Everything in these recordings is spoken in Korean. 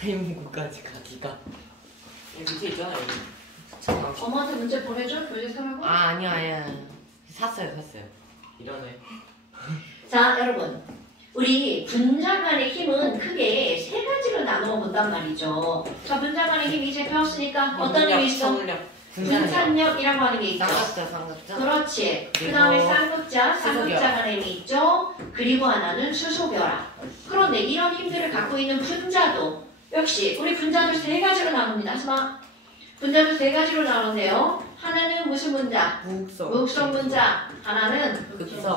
타이밍구까지 가기가 밑에 있잖아 여기. 엄마한테 문제 보내줘? 교재 사라고? 아니야. 샀어요. 이러네. 자, 여러분. 우리 분자 간의 힘은 크게 세 가지로 나누어 본단 말이죠. 자, 분자 간의 힘 이제 배웠으니까 어떤 힘이 있어? 분산력이라고 하는 게 있죠. 쌍극자. 그렇지. 그 다음에 쌍극자 간의 힘이 있죠. 그리고 하나는 수소결합. 그런데 이런 힘들을 갖고 있는 분자도 역시 우리 분자도 세 가지로 나눕니다. 하지마. 분자도 세 가지로 나누는데요. 하나는 무슨 분자? 무극성 분자. 하나는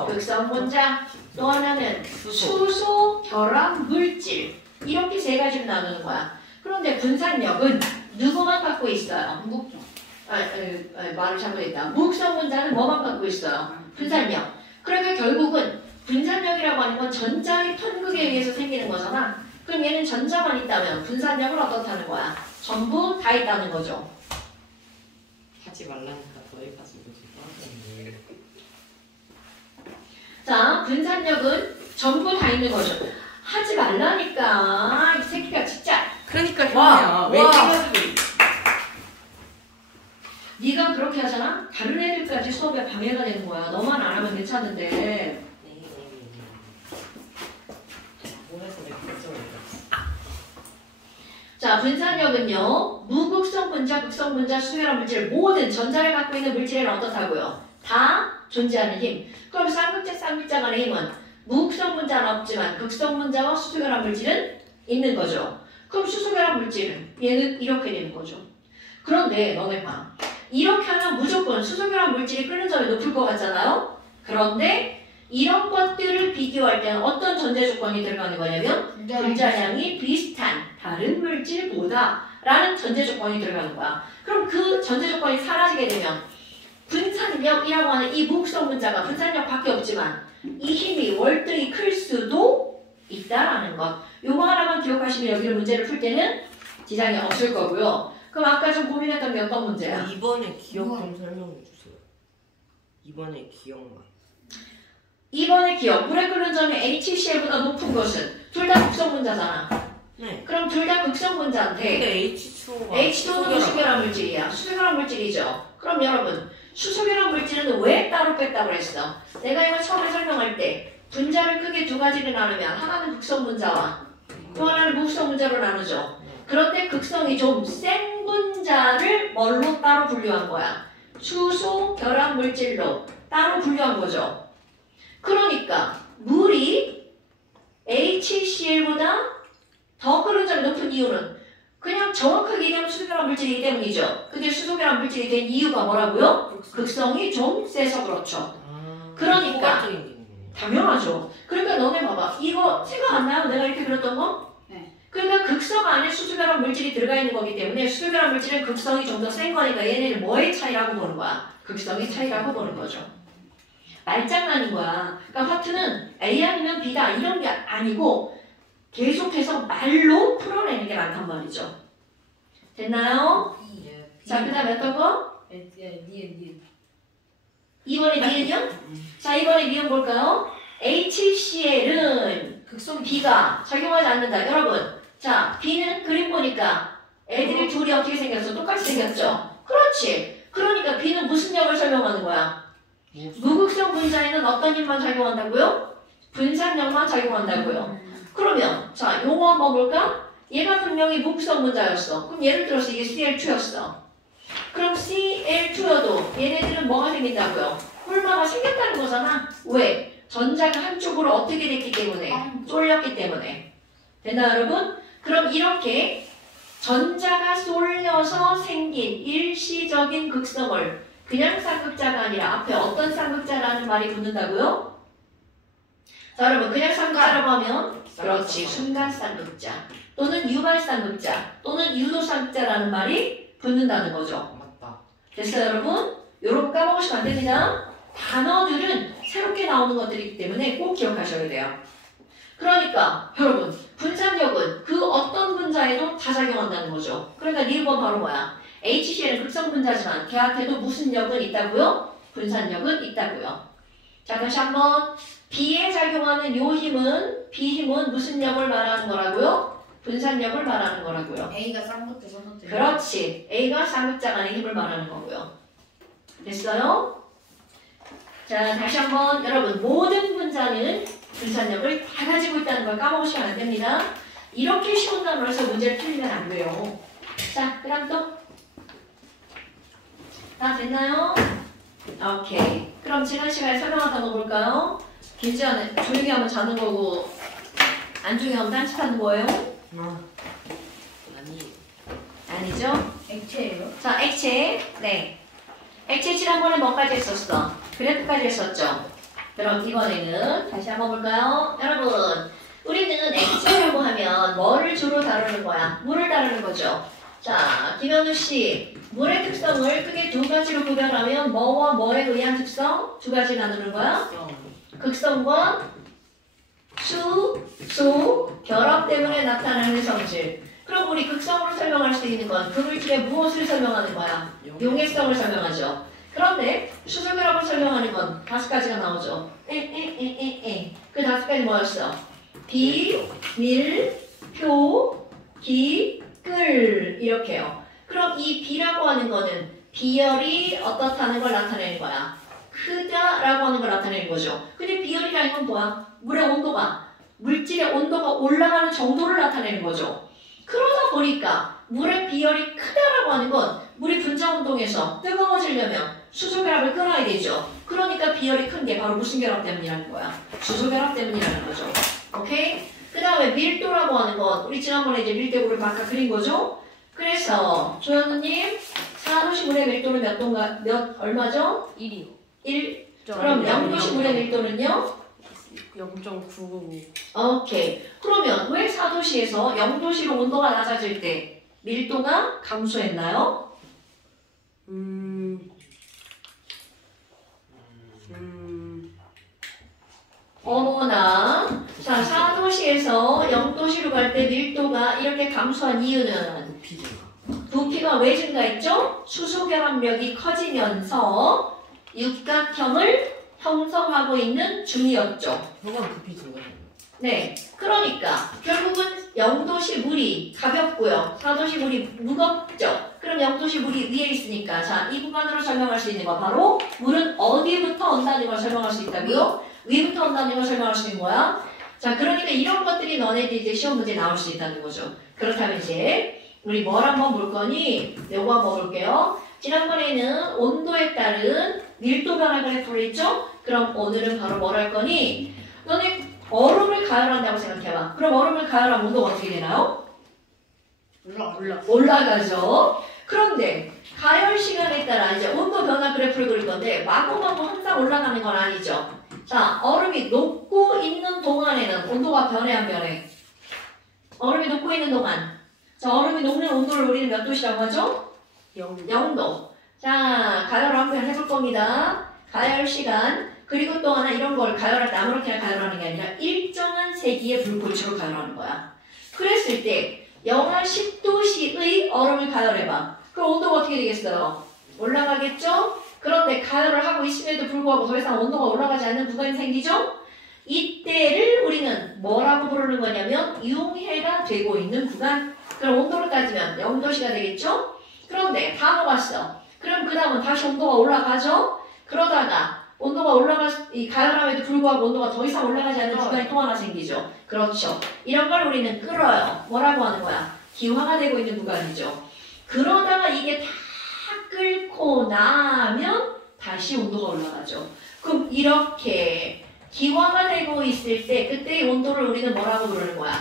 극성 분자. 또 하나는 수소 결합 물질. 이렇게 세 가지로 나누는 거야. 그런데 분산력은 누구만 갖고 있어요? 말을 잘못했다. 무극성 분자는 뭐만 갖고 있어요? 분산력. 그러니까 결국은 분산력이라고 하는 건 전자의 편극에 의해서 생기는 거잖아. 그럼 얘는 전자만 있다면 분산력은 어떻다는 거야? 전부 다 있다는 거죠. 하지 말라니까 더 해가지고 빠졌네. 자, 분산력은 전부 다 있는 거죠. 하지 말라니까 이 새끼가 진짜. 그러니까 형이야. 왜 해가지고? 네가 그렇게 하잖아? 다른 애들까지 수업에 방해가 되는 거야. 너만 안 하면 괜찮은데. 자, 분산력은요. 무극성 분자, 극성 분자, 수결합 물질 모든 전자를 갖고 있는 물질에는 어떻다고요? 다 존재하는 힘. 그럼 쌍극자 간의 힘은 무극성 분자는 없지만 극성 분자와 수소결합 물질은 있는 거죠. 그럼 수소결합 물질은 얘는 이렇게 되는 거죠. 그런데 너네 봐. 이렇게 하면 무조건 수소결합 물질이 끓는 점이 높을 것 같잖아요? 그런데 이런 것들을 비교할 때는 어떤 전제 조건이 들어가는 거냐면 분자량이 비슷한 다른 물질보다 라는 전제 조건이 들어가는 거야. 그럼 그 전제 조건이 사라지게 되면 분산력이라고 하는 이 무극성 분자가 분산력밖에 없지만 이 힘이 월등히 클 수도 있다라는 것. 요거 하나만 기억하시면 여기를 문제를 풀 때는 지장이 없을 거고요. 그럼 아까 좀 고민했던 게 어떤 문제야? 이번에 기억 좀 설명해 주세요. 이번에 기억만. 이번에 기억. 물에 끓는 점이 HCl보다 높은 것은 둘 다 극성 분자잖아. 네. 그럼 둘 다 극성 분자인데 근데 H2가 H2는 수소결합 물질이야. 수소결합 물질이죠. 그럼 여러분 수소결합 물질은 왜 따로 뺐다고 그랬어? 내가 이거 처음에 설명할 때 분자를 크게 두 가지로 나누면 하나는 극성 분자와 또 하나는 무극성 분자로 나누죠. 그런데 극성이 좀 센 분자를 뭘로 따로 분류한 거야? 수소 결합 물질로 따로 분류한 거죠. 그러니까 물이 HCl보다 더 끓는 점이 높은 이유는 그냥 정확하게 얘기하면 수소결합 물질이기 때문이죠. 근데 수소결합 물질이 된 이유가 뭐라고요? 극성이 좀 세서 그렇죠. 그러니까 당연하죠. 그러니까 너네 봐봐. 이거 생각 안 나요? 내가 이렇게 그렸던 거? 네. 그러니까 극성 안에 수소결합 물질이 들어가 있는 거기 때문에 수소결합 물질은 극성이 좀 더 센 거니까 얘네는 뭐의 차이라고 보는 거야? 극성의 차이라고 보는 거죠. 말장난인 거야. 그러니까 화투는 A 아니면 B다 이런 게 아니고 계속해서 말로 풀어내는 게 많단 말이죠. 됐나요? 자, 그 다음에 어떤 거? 이번에 니은요? 자, 이번에 니은 볼까요? HCl은 극성 B가 작용하지 않는다. 여러분, 자, B는 그림 보니까 애들이 둘이 어떻게 생겼어? 똑같이 생겼죠? 그렇지. 그러니까 B는 무슨 역을 설명하는 거야? 무극성 분자에는 어떤 힘만 작용한다고요? 분산력만 작용한다고요. 그러면 자, 요거 한번 볼까? 얘가 분명히 무극성 분자였어. 그럼 예를 들어서 이게 Cl2였어. 그럼 Cl2여도 얘네들은 뭐가 생긴다고요? 홀마가 생겼다는 거잖아. 왜? 전자가 한쪽으로 어떻게 됐기 때문에? 쏠렸기 때문에. 됐나 여러분? 그럼 이렇게 전자가 쏠려서 생긴 일시적인 극성을 그냥 쌍극자가 아니라 앞에 어떤 쌍극자라는 말이 붙는다고요? 자, 여러분 그냥 쌍극자라고 하면 그렇지, 순간 쌍극자 또는 유발 쌍극자 또는 유도 쌍극자라는 말이 붙는다는 거죠. 맞다. 됐어요 여러분? 요런 거 까먹으시면 안 됩니다. 단어들은 새롭게 나오는 것들이기 때문에 꼭 기억하셔야 돼요. 그러니까 여러분 분산력은 그 어떤 분자에도 다 작용한다는 거죠. 그러니까 니은번 바로 뭐야? HCl은 극성 분자지만 걔한테도 무슨 역은 있다고요? 분산력은 있다고요. 자, 다시 한번 B에 작용하는 요 힘은 B 힘은 무슨 역을 말하는 거라고요? 분산력을 말하는 거라고요. A가 쌍극대 선호대. 그렇지. A가 쌍극자 간의 힘을 말하는 거고요. 됐어요? 자, 다시 한번 여러분 모든 분자는 분산력을 다 가지고 있다는 걸 까먹으시면 안 됩니다. 이렇게 쉬운 단어에서 문제를 풀리면 안 돼요. 자, 그 다음 또. 다 됐나요? 오케이. 그럼 지난 시간에 설명한 단어 볼까요? 길지 않은, 조용히 하면 자는 거고 안 조용히 하면 딴짓하는 거예요? 아니. 아니죠? 액체예요? 자, 액체. 네. 액체 지난번에 뭐까지 했었어? 그래프까지 했었죠? 그럼 이번에는 다시 한번 볼까요? 여러분, 우리는 액체라고 하면 뭐를 주로 다루는 거야? 물을 다루는 거죠. 자, 김현우 씨, 물의 특성을 크게 두 가지로 구별하면 뭐와 뭐에 의한 특성? 두 가지 나누는 거야? 극성과 소, 결합 때문에 나타나는 성질. 그럼 우리 극성으로 설명할 수 있는 건 그 물질의 무엇을 설명하는 거야? 용해성을 설명하죠. 그런데 수소결합을 설명하는 건 다섯 가지가 나오죠. 그 다섯 가지 뭐였어? 비, 밀, 표, 기, 끌 이렇게요. 그럼 이 비라고 하는 거는 비열이 어떻다는 걸 나타내는 거야. 크다라고 하는 걸 나타내는 거죠. 근데 비열이라는 건 뭐야? 물의 온도가, 물질의 온도가 올라가는 정도를 나타내는 거죠. 그러다 보니까 물의 비열이 크다라고 하는 건 물이 분자 운동에서 뜨거워지려면 수소 결합을 끊어야 되죠. 그러니까 비열이 큰 게 바로 무슨 결합 때문이라는 거야? 수소 결합 때문이라는 거죠. 오케이? 그 다음에 밀도라고 하는 건 우리 지난번에 이제 밀도를 아까 그린 거죠. 그래서 조현우님 4도시 물의 밀도는 몇 도인가? 얼마죠? 1이요. 1. 그럼 0도시 물의 밀도는요? 0.999. 오케이. 그러면 왜 4도시에서 0도시로 온도가 낮아질 때 밀도가 감소했나요? 어머나. 자, 4도시에서 0도시로 갈 때 밀도가 이렇게 감소한 이유는 높이 증가. 부피가 왜 증가했죠? 수소 결합력이 커지면서 육각형을 형성하고 있는 중이었죠. 혈관 부피 증가해요. 네. 그러니까 결국은 0도시 물이 가볍고요. 4도시 물이 무겁죠. 그럼 0도시 물이 위에 있으니까 자, 이 구간으로 설명할 수 있는 거 바로 물은 어디부터 온다는 걸 설명할 수 있다고요? 위부터 온다는 걸 설명할 수 있는 거야. 자, 그러니까 이런 것들이 너네들 이제 시험 문제 나올 수 있다는 거죠. 그렇다면 이제 우리 뭘 한번 볼 거니? 요거 한번 볼게요. 지난번에는 온도에 따른 밀도 변화 그래프를 했죠? 그럼 오늘은 바로 뭘 할 거니? 너네 얼음을 가열한다고 생각해봐. 그럼 얼음을 가열하면 온도가 어떻게 되나요? 올라가죠. 그런데 가열 시간에 따라 이제 온도 변화 그래프를 그릴 건데 마구마구 항상 올라가는 건 아니죠. 자, 얼음이 녹고 있는 동안에는 온도가 변해 안 변해? 얼음이 녹고 있는 동안. 자, 얼음이 녹는 온도를 우리는 몇 도시라고 하죠? 0도. 자, 가열을 한번 해볼 겁니다. 가열 시간. 그리고 또 하나 이런 걸 가열할 때 아무렇게나 가열하는 게 아니라 일정한 세기의 불꽃으로 가열하는 거야. 그랬을 때 영하 10도씨의 얼음을 가열해봐. 그럼 온도가 어떻게 되겠어요? 올라가겠죠? 그런데 가열을 하고 있음에도 불구하고 더 이상 온도가 올라가지 않는 구간이 생기죠? 이때를 우리는 뭐라고 부르는 거냐면 융해가 되고 있는 구간. 그럼 온도로 따지면 0도씨가 되겠죠? 그런데 다 녹았어. 그럼 그 다음은 다시 온도가 올라가죠? 그러다가 온도가 이 가열함에도 불구하고 온도가 더 이상 올라가지 않는 구간이 또 하나 생기죠. 그렇죠. 이런 걸 우리는 끌어요. 뭐라고 하는 거야? 기화가 되고 있는 구간이죠. 그러다가 이게 다 끓고 나면 다시 온도가 올라가죠. 그럼 이렇게 기화가 되고 있을 때 그때의 온도를 우리는 뭐라고 부르는 거야?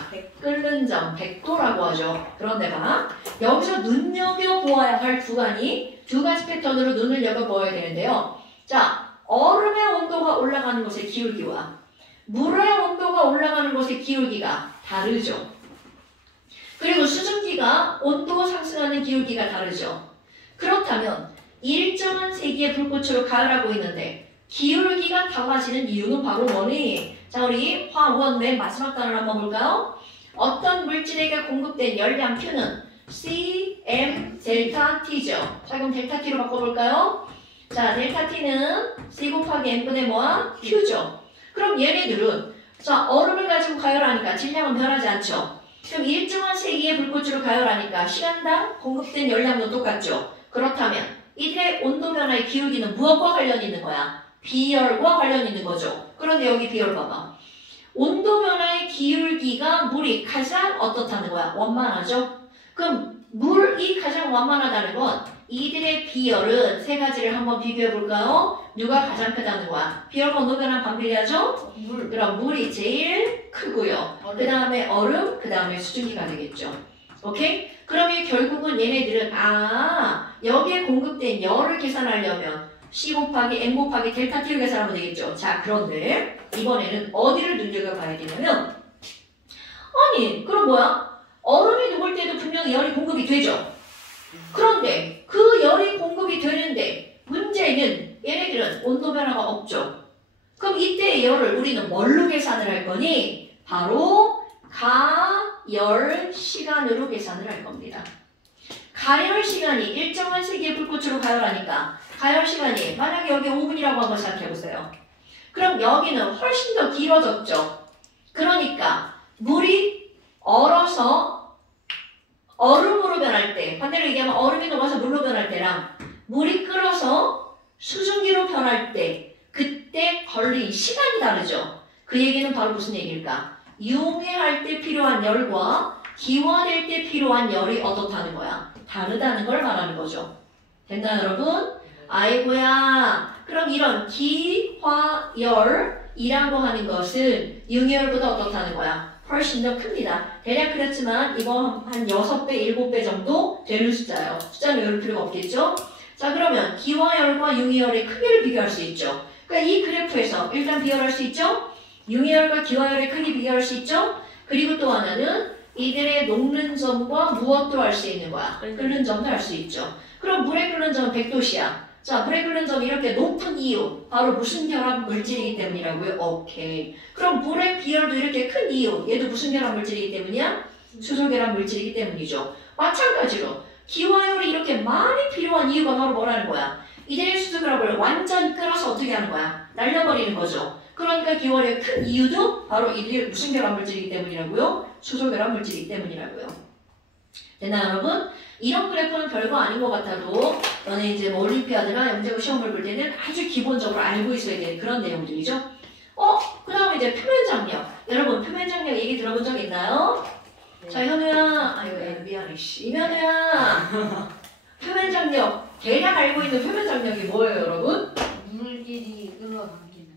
끓는 점, 100도라고 하죠. 그런데 봐. 여기서 눈여겨보아야 할 구간이 두 가지 패턴으로 눈을 여겨보아야 되는데요. 자, 얼음의 온도가 올라가는 곳의 기울기와 물의 온도가 올라가는 곳의 기울기가 다르죠. 그리고 수증기가 온도 상승하는 기울기가 다르죠. 그렇다면 일정한 세기의 불꽃으로 가열하고 있는데 기울기가 달라지는 이유는 바로 뭐니? 자, 우리 화원 맨 마지막 단어를 한번 볼까요? 어떤 물질에게 공급된 열량표는 Cm 델타 T죠. 자, 그럼 델타 T로 바꿔볼까요? 자, 델타 T는 C 곱하기 M분의 뭐야? Q죠. 그럼 얘네들은 자, 얼음을 가지고 가열하니까 질량은 변하지 않죠. 그럼 일정한 세기의 불꽃으로 가열하니까 시간당 공급된 열량도 똑같죠. 그렇다면 이들의 온도 변화의 기울기는 무엇과 관련이 있는 거야? 비열과 관련이 있는 거죠. 그런데 여기 비열 봐봐. 온도 변화의 기울기가 물이 가장 어떻다는 거야? 원만하죠? 그럼 물이 가장 원만하다는 건 이들의 비열은 세 가지를 한번 비교해 볼까요? 누가 가장 크다는 거야? 비열과 온도 변화는 반비례하죠? 그럼 물이 제일 크고요. 그 다음에 얼음, 그 다음에 수증기가 되겠죠. 오케이? 그러면 결국은 얘네들은 여기에 공급된 열을 계산하려면 C 곱하기 M 곱하기 델타 T를 계산하면 되겠죠. 자, 그런데 이번에는 어디를 눈여겨 봐야 되냐면 아니, 그럼 뭐야? 얼음이 녹을 때도 분명히 열이 공급이 되죠. 그런데 그 열이 공급이 되는데 문제는 얘네들은 온도 변화가 없죠. 그럼 이때의 열을 우리는 뭘로 계산을 할 거니? 바로 가열 시간으로 계산을 할 겁니다. 가열 시간이 일정한 세기의 불꽃으로 가열하니까 가열 시간이 만약에 여기 5분이라고 한번 생각해 보세요. 그럼 여기는 훨씬 더 길어졌죠. 그러니까 물이 얼어서 얼음으로 변할 때, 반대로 얘기하면 얼음이 녹아서 물로 변할 때랑 물이 끓어서 수증기로 변할 때 그때 걸린 시간이 다르죠. 그 얘기는 바로 무슨 얘기일까? 융해할 때 필요한 열과 기화될 때 필요한 열이 어떻다는 거야? 다르다는 걸 말하는 거죠. 됐나요, 여러분? 아이고야. 그럼 이런 기화열이라고 하는 것은 융해열보다 어떻다는 거야? 훨씬 더 큽니다. 대략 그렇지만 이거 한 6배, 7배 정도 되는 숫자예요. 숫자는 외울 필요가 없겠죠? 자, 그러면 기화열과 융해열의 크기를 비교할 수 있죠. 그러니까 이 그래프에서 일단 비교할 수 있죠? 융해열과 기화열의 크기 비교할 수 있죠? 그리고 또 하나는 이들의 녹는 점과 무엇도 알 수 있는 거야. 끓는 점도 알 수 있죠. 그럼 물에 끓는 점은 100도씨야. 자, 물에 끓는 점이 이렇게 높은 이유, 바로 무슨 결합 물질이기 때문이라고요? 오케이. 그럼 물의 비열도 이렇게 큰 이유, 얘도 무슨 결합 물질이기 때문이야? 수소 결합 물질이기 때문이죠. 마찬가지로 기화열이 이렇게 많이 필요한 이유가 바로 뭐라는 거야? 이들의 수소 결합을 완전 끌어서 어떻게 하는 거야? 날려버리는 거죠. 그러니까 기화열의 큰 이유도 바로 이들의 무슨 결합 물질이기 때문이라고요? 수소 결합 물질이기 때문이라고요. 됐나요, 여러분? 이런 그래프는 별거 아닌 것 같아도 너네 이제 뭐 올림피아드나 영재고 시험을 볼 때는 아주 기본적으로 알고 있어야 되는 그런 내용들이죠. 그 다음에 이제 표면장력. 여러분 표면장력 얘기 들어본 적 있나요? 네. 자, 현우야. 아이고, 미안해. 이면우야. 표면장력. 대략 알고 있는 표면장력이 뭐예요, 여러분? 물끼리 끌어당기는.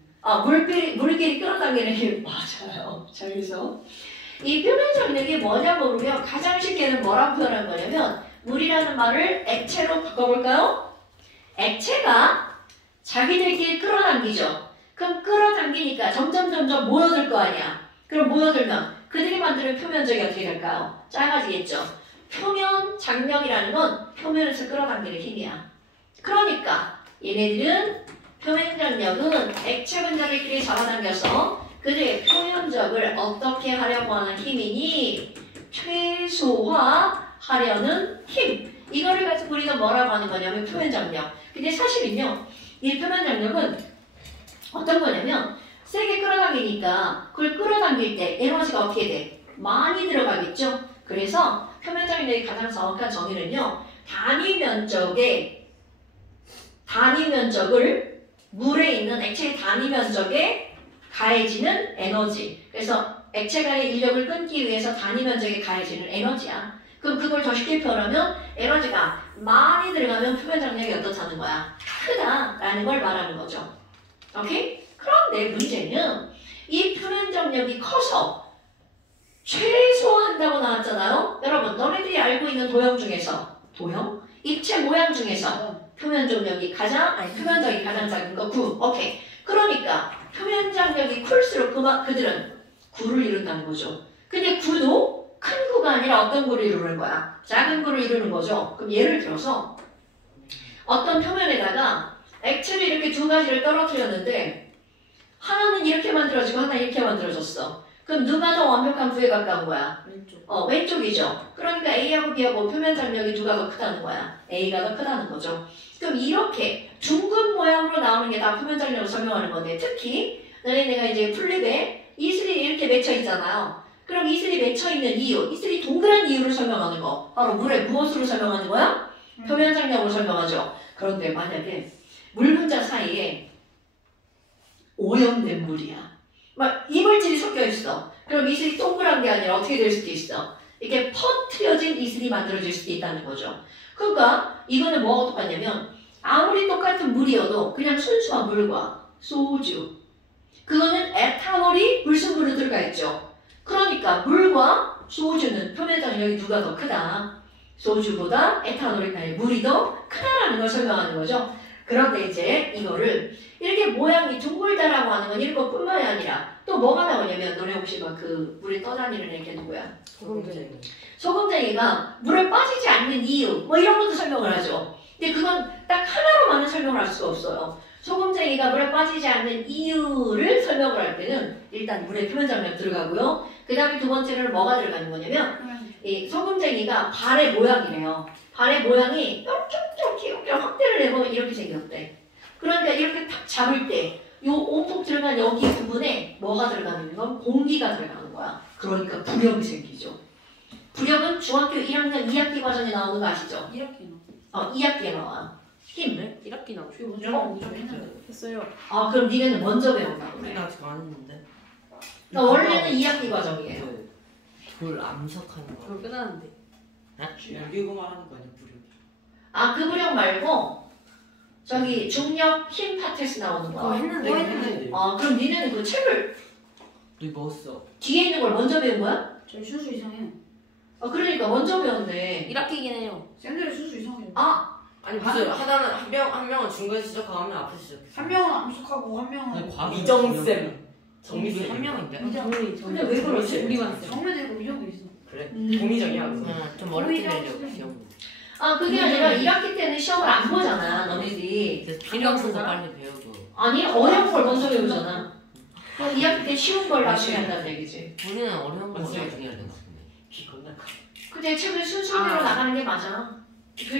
물끼리 끌어당기는 힘. 맞아요. 자, 여기서 이 표면장력이 뭐냐 모르면 가장 쉽게는 뭐라고 표현할 거냐면 물이라는 말을 액체로 바꿔볼까요? 액체가 자기들끼리 끌어당기죠. 그럼 끌어당기니까 점점 모여들 거 아니야. 그럼 모여들면 그들이 만드는 표면적이 어떻게 될까요? 작아지겠죠. 표면 장력이라는 건 표면에서 끌어당기는 힘이야. 그러니까 얘네들은 표면 장력은 액체 분자들끼리 잡아당겨서 그들의 표면적을 어떻게 하려고 하는 힘이니? 최소화하려는 힘. 이거를 가지고 우리가 뭐라고 하는 거냐면 표면장력. 근데 사실은요, 이 표면장력은 어떤 거냐면 세게 끌어당기니까 그걸 끌어당길 때 에너지가 어떻게 돼? 많이 들어가겠죠? 그래서 표면장력의 가장 정확한 정의는요, 단위 면적을 물에 있는 액체의 단위 면적에 가해지는 에너지. 그래서 액체간의 인력을 끊기 위해서 단위 면적에 가해지는 에너지야. 그럼 그걸 더 쉽게 표현하면 에너지가 많이 들어가면 표면 장력이 어떻다는 거야? 크다라는 걸 말하는 거죠. 오케이? 그런데 문제는 이 표면 장력이 커서 최소화한다고 나왔잖아요? 여러분, 너네들이 알고 있는 도형 중에서 입체 모양 중에서 표면장력이 표면적이 가장 작은 거 9. 오케이. 그러니까 표면장력이 클수록 그들은 9를 이룬다는 거죠. 근데 9도 큰 9가 아니라 어떤 9를 이루는 거야? 작은 9를 이루는 거죠. 그럼 예를 들어서 어떤 표면에다가 액체를 이렇게 두 가지를 떨어뜨렸는데 하나는 이렇게 만들어지고 하나는 이렇게 만들어졌어. 그럼 누가 더 완벽한 9에 가까운 거야? 왼쪽. 왼쪽이죠. 그러니까 A하고 B하고 표면 장력이 누가 더 크다는 거야? A가 더 크다는 거죠. 그럼 이렇게 둥근 모양으로 나오는 게 다 표면 장력을 설명하는 건데, 특히 내가 이제 플립에 이슬이 이렇게 맺혀 있잖아요. 그럼 이슬이 맺혀있는 이유, 이슬이 동그란 이유를 설명하는 거. 바로 물에 무엇으로 설명하는 거야? 표면 장력으로 설명하죠. 그런데 만약에 물 분자 사이에 오염된 물이야. 막 이물질이 섞여 있어. 그럼 이슬이 동그란 게 아니라 어떻게 될 수도 있어? 이렇게 퍼트려진 이슬이 만들어질 수도 있다는 거죠. 그러니까 이거는 뭐가 똑같냐면 아무리 똑같은 물이어도 그냥 순수한 물과 소주, 그거는 에탄올이 불순물로 들어가 있죠. 그러니까 물과 소주는 표면 장력이 누가 더 크다? 소주보다 에탄올이 아니 물이 더 크다라는 걸 설명하는 거죠. 그런데 이제 이거를 이렇게 모양이 둥글다라고 하는 건 이런 것뿐만이 아니라 또 뭐가 나오냐면 너네 혹시 막 그 물에 떠다니는 애게 누구야? 소금쟁이. 소금쟁이가 물에 빠지지 않는 이유 뭐 이런 것도 설명을 하죠. 근데 그건 딱 하나로만은 설명을 할 수가 없어요. 소금쟁이가 물에 빠지지 않는 이유를 설명을 할 때는 일단 물에 표면 장력 들어가고요. 그 다음에 두 번째는 뭐가 들어가는 거냐면 이 소금쟁이가 발의 모양이래요. 발의 모양이 이렇게 확대를 해보면 이렇게 생겼대. 그러니까 이렇게 탁 잡을 때 요 온통 들어간 여기 부분에 뭐가 들어가는 건 공기가 들어가는 거야. 그러니까 부력이 생기죠. 부력은 중학교 1학년 2학기 과정에 나오는 거 아시죠? 이렇게 2학기에 나와. 힘. 네? 1학기 나오고. 이거 좀 했는데. 했어요. 그럼 니네는 먼저 배운다 우리 그래. 나 아직 안 했는데. 그러니까 원래는 2학기 과정이에요. 돌 암석하는 거. 그거 끝났는데. 열기고 말하는 거 아니야, 부력. 그 부력 말고 저기 중력 힘 파트에서 나오는 그거 거. 했는데. 뭐 했는데. 그럼 니네는 그 책을 너 먹었어. 뒤에 있는 걸 먼저 배운 거야? 저희 수수 이상해요. 그러니까 먼저 배웠네. 1학기긴 해요. 쌤들이 수수 이상해요. 아니 무슨 하다는 한 명은 중간에 시작하고 한 명은 앞에서 시작해. 한 명은 암숙하고 한 명은 미정쌤. 정미쌤 한 명인데. 근데 왜 그러지? 우리만 정면에 있고 미정도 있어. 그래? 음. 동의적이야, 그거. 좀 어렵게 내려고 시험. 그게 아니라 1학기 때는 시험을 안 보잖아, 너네들이. 그래서 필요한 거 빨리 배우고. 아니, 어려운 걸 먼저 배우잖아. 그럼 2학기 때 쉬운 걸 나중에 한다는 얘기지. 우리는 어려운 거 맞아요. 나중에 해야 되나? 비 겁나 커. 근데 책을 순서대로 나가는 게 맞아.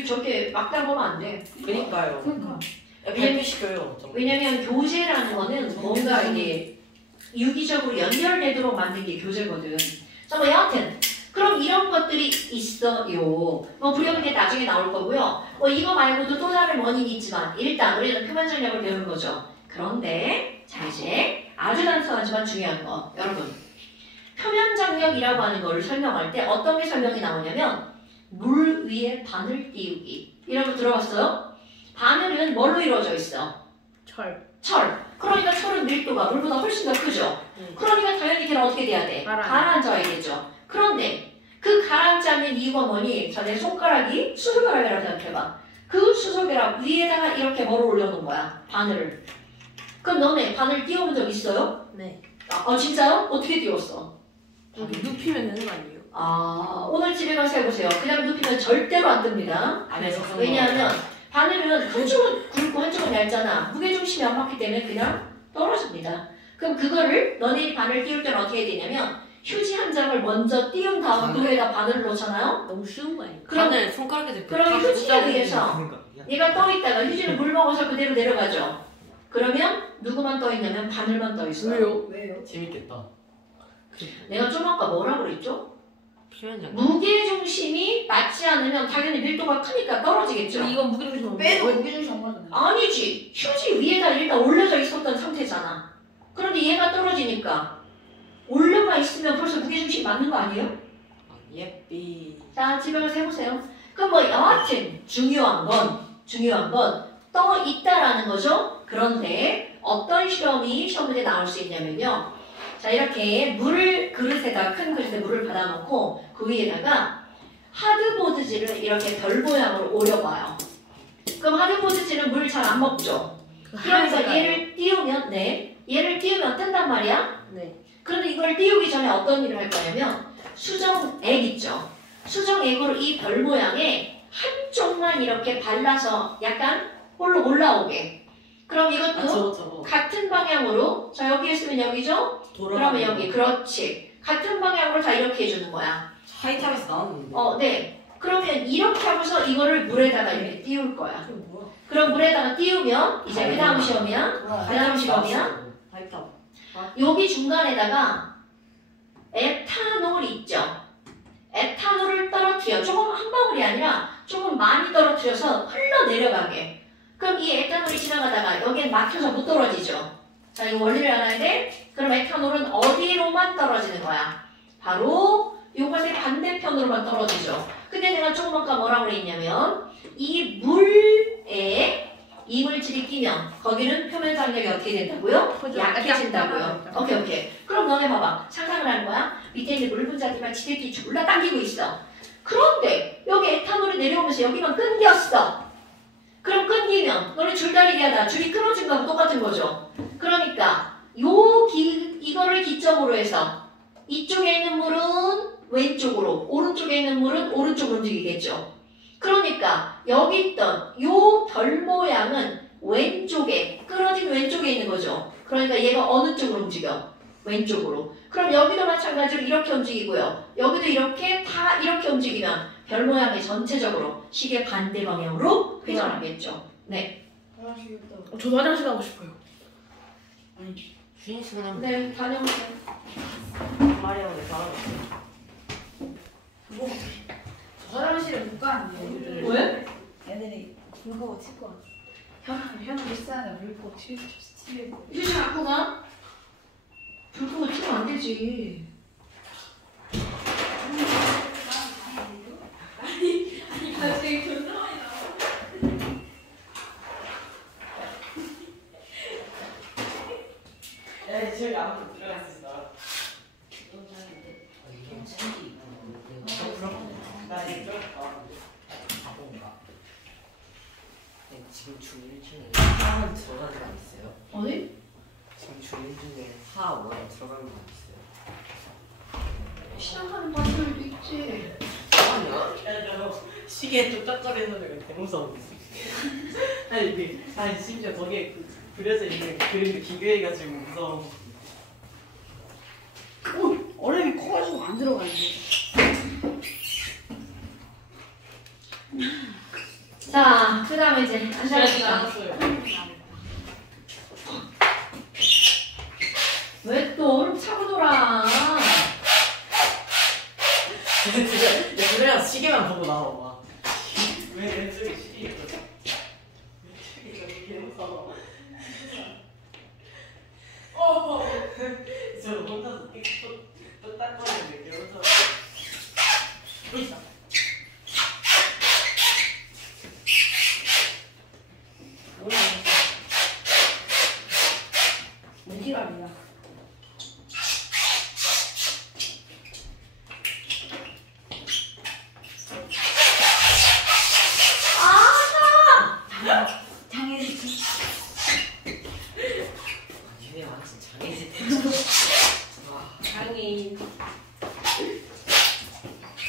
저렇게 막다 보면 안 돼. 그니까요. 그러니까. 발표시켜요. 왜냐면 교재라는 거는 뭔가 이게 유기적으로 연결되도록 만든 게 교재거든. 뭐 여하튼 그럼 이런 것들이 있어요. 뭐 부력인데 나중에 나올 거고요. 이거 말고도 또 다른 원인이 있지만 일단 우리는 표면 장력을 배우는 거죠. 그런데 자 이제 아주 단순하지만 중요한 거 여러분 표면 장력이라고 하는 거를 설명할 때 어떤 게 설명이 나오냐면 물 위에 바늘 띄우기 이런 거 들어봤어요? 바늘은 뭘로 이루어져 있어? 철. 그러니까 철은 밀도가 물보다 훨씬 더 크죠. 그러니까 당연히 걔는 어떻게 돼야 돼? 가라앉아야겠죠. 그런데 그 가라앉지 않는 이유가 뭐니? 자, 내 손가락이 수소결합이라고 생각해봐. 그 수소결합 위에다가 이렇게 뭐를 올려놓은 거야? 바늘을. 그럼 너네 바늘 띄워본 적 있어요? 네. 진짜요? 어떻게 띄웠어? 눕히면 되는 거 아니에요? 오늘 집에 가서 해보세요. 그냥 눕히면 절대로 안 뜹니다. 왜냐하면 바늘은 한쪽은 굵고 한쪽은 얇잖아. 무게중심이 안 맞기 때문에 그냥 떨어집니다. 그럼 그거를 너네 바늘 띄울 때는 어떻게 해야 되냐면 휴지 한 장을 먼저 띄운 다음 그 위에다 바늘을 놓잖아요. 너무 쉬운 거 아니에요? 그러면 손가락에 그럼 휴지에 의해서 얘가 떠 있다가 휴지는 물 먹어서 그대로 내려가죠. 그러면 누구만 떠 있냐면 바늘만 떠 있어요. 왜요? 재밌겠다. 내가 좀 아까 뭐라 그랬죠? 표면 장력. 무게중심이 맞지 않으면 당연히 밀도가 크니까 떨어지겠죠. 이건 무게중심 빼도 무게중심 안 맞잖아요. 아니지. 휴지 위에다 일단 올려져 있었던 상태잖아. 그런데 얘가 떨어지니까 올려가 있으면 벌써 무게중심 맞는 거 아니에요? 예삐. 자, 집에 가서 해보세요. 그럼 여하튼 중요한 건 떠 있다라는 거죠. 그런데 어떤 시험 문제 나올 수 있냐면요. 자, 이렇게 큰 그릇에 물을 받아놓고 그 위에다가 하드보드지를 이렇게 별 모양으로 오려봐요. 그럼 하드보드지는 물 잘 안 먹죠. 그러니까 얘를 띄우면 뜬단 말이야. 네. 그런데 이걸 띄우기 전에 어떤 일을 할 거냐면 수정액 있죠. 수정액으로 이 별 모양에 한쪽만 이렇게 발라서 약간 홀로 올라오게. 그럼 이것도 저거. 같은 방향으로 자 여기 있으면 여기죠? 그러면 여기 그렇지. 같은 방향으로 다 이렇게 해주는 거야. 하이탑에서 나왔는데. 네. 그러면 이렇게 하고서 이거를 물에다가 이렇게 띄울 거야. 이게 뭐야? 그럼 물에다가 띄우면 이제 그 다음 시험이야. 그 다음 시험이야. 하이탑. 여기 중간에다가 에탄올 있죠. 에탄올을 떨어뜨려. 조금 한 방울이 아니라 조금 많이 떨어뜨려서 흘러내려가게. 그럼 이 에탄올이 지나가다가 여기에 막혀서 못 떨어지죠. 자, 이거 원리를 알아야 돼. 그럼 에탄올은 어디로만 떨어지는 거야? 바로 요것의 반대편으로만 떨어지죠. 근데 내가 조금 아까 뭐라고 그랬냐면 이 물에 이물질이 끼면 거기는 표면 장력이 어떻게 된다고요? 약해진다고요. 오케이. 그럼 너네 봐봐. 상상을 하는 거야. 밑에 있는 물 분자들만 지들끼리 졸라 당기고 있어. 그런데 여기 에탄올이 내려오면서 여기만 끊겼어. 그럼 끊기면 너네 줄다리기 하다 줄이 끊어진 거하고 똑같은 거죠. 그러니까 이거를 기점으로 해서 이쪽에 있는 물은 왼쪽으로, 오른쪽에 있는 물은 오른쪽으로 움직이겠죠. 그러니까 여기 있던 요 별 모양은 왼쪽에, 끊어진 왼쪽에 있는 거죠. 그러니까 얘가 어느 쪽으로 움직여? 왼쪽으로. 그럼 여기도 마찬가지로 이렇게 움직이고요. 여기도 이렇게 다 이렇게 움직이면 별 모양이 전체적으로 시계 반대 방향으로 회전하겠죠. 네. 저도 화장실 가고 싶어요. 아니 쉬는 시간 하면 네, 다녀오세요. 말이야 왜 잘하겠어. 저 화장실에 못 가는데. 왜? 애들이 불 끄고 칠 거 같아. 현우 비싸네. 불 끄고 칠 거. 휴지 갖고 가. 불 끄고 치면 안 되지. 갑자기 존나 많이 나와. 야 저기 아무도 들어갈 수 있어. 이게 책이 있고 그럼 나 이거 바본가? 지금 중 1중에 하원 들어간 거 있어요? 어디? 지금 중 1중에 하원 들어간 거 있어요? 시작하는 방법도 있지. 아니야? 야저 시계 뚝딱거리는 소리가 너무 무서워. 아니 아니 심지어 거기에 그려져 있는 그림도 비교해가지고 무서워. 얼음이 커가지고 안 들어가네. 자, 그 다음에 이제 앉아봅시다. 않았어요. 왜 또 얼음 차고 돌아? 야 그래야 시계만 보고 나와. 왜 왼쪽에 시계 있어? 왼쪽이 무서워. 저 혼자서 뚝딱거리는데 개 무서워. 무기랍이야. 장애식. 니네 완전 장애지. 장애인.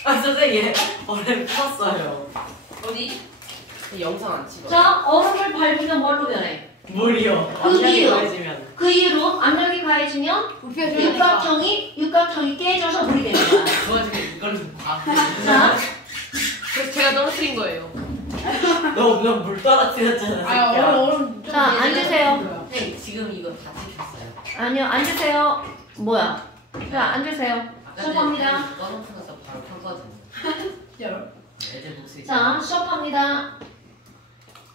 아 선생님 얼음 풀었어요. 어디? 영상 안 찍어. 자, 얼음을 밟으면 뭘로 변해? 물이요. 그 이유. 가해지면. 그 이유로 압력이 가해지면 부피가 육각형이 깨져서 물이 되는 거야. 그 와중에 이걸 좀 봐. 자, 그래서 제가 떨어뜨린 거예요. 너물 떨어뜨렸잖아. 아, 새끼야. 얼음 좀 자, 앉으세요. 네 지금 이거 다 찍혔어요. 아니요, 앉으세요. 뭐야? 자, 앉으세요. 아까 수업합니다. 꺼놓고나서 바로 켰거든요. 열어. 애들 목소리. 자, 수업합니다.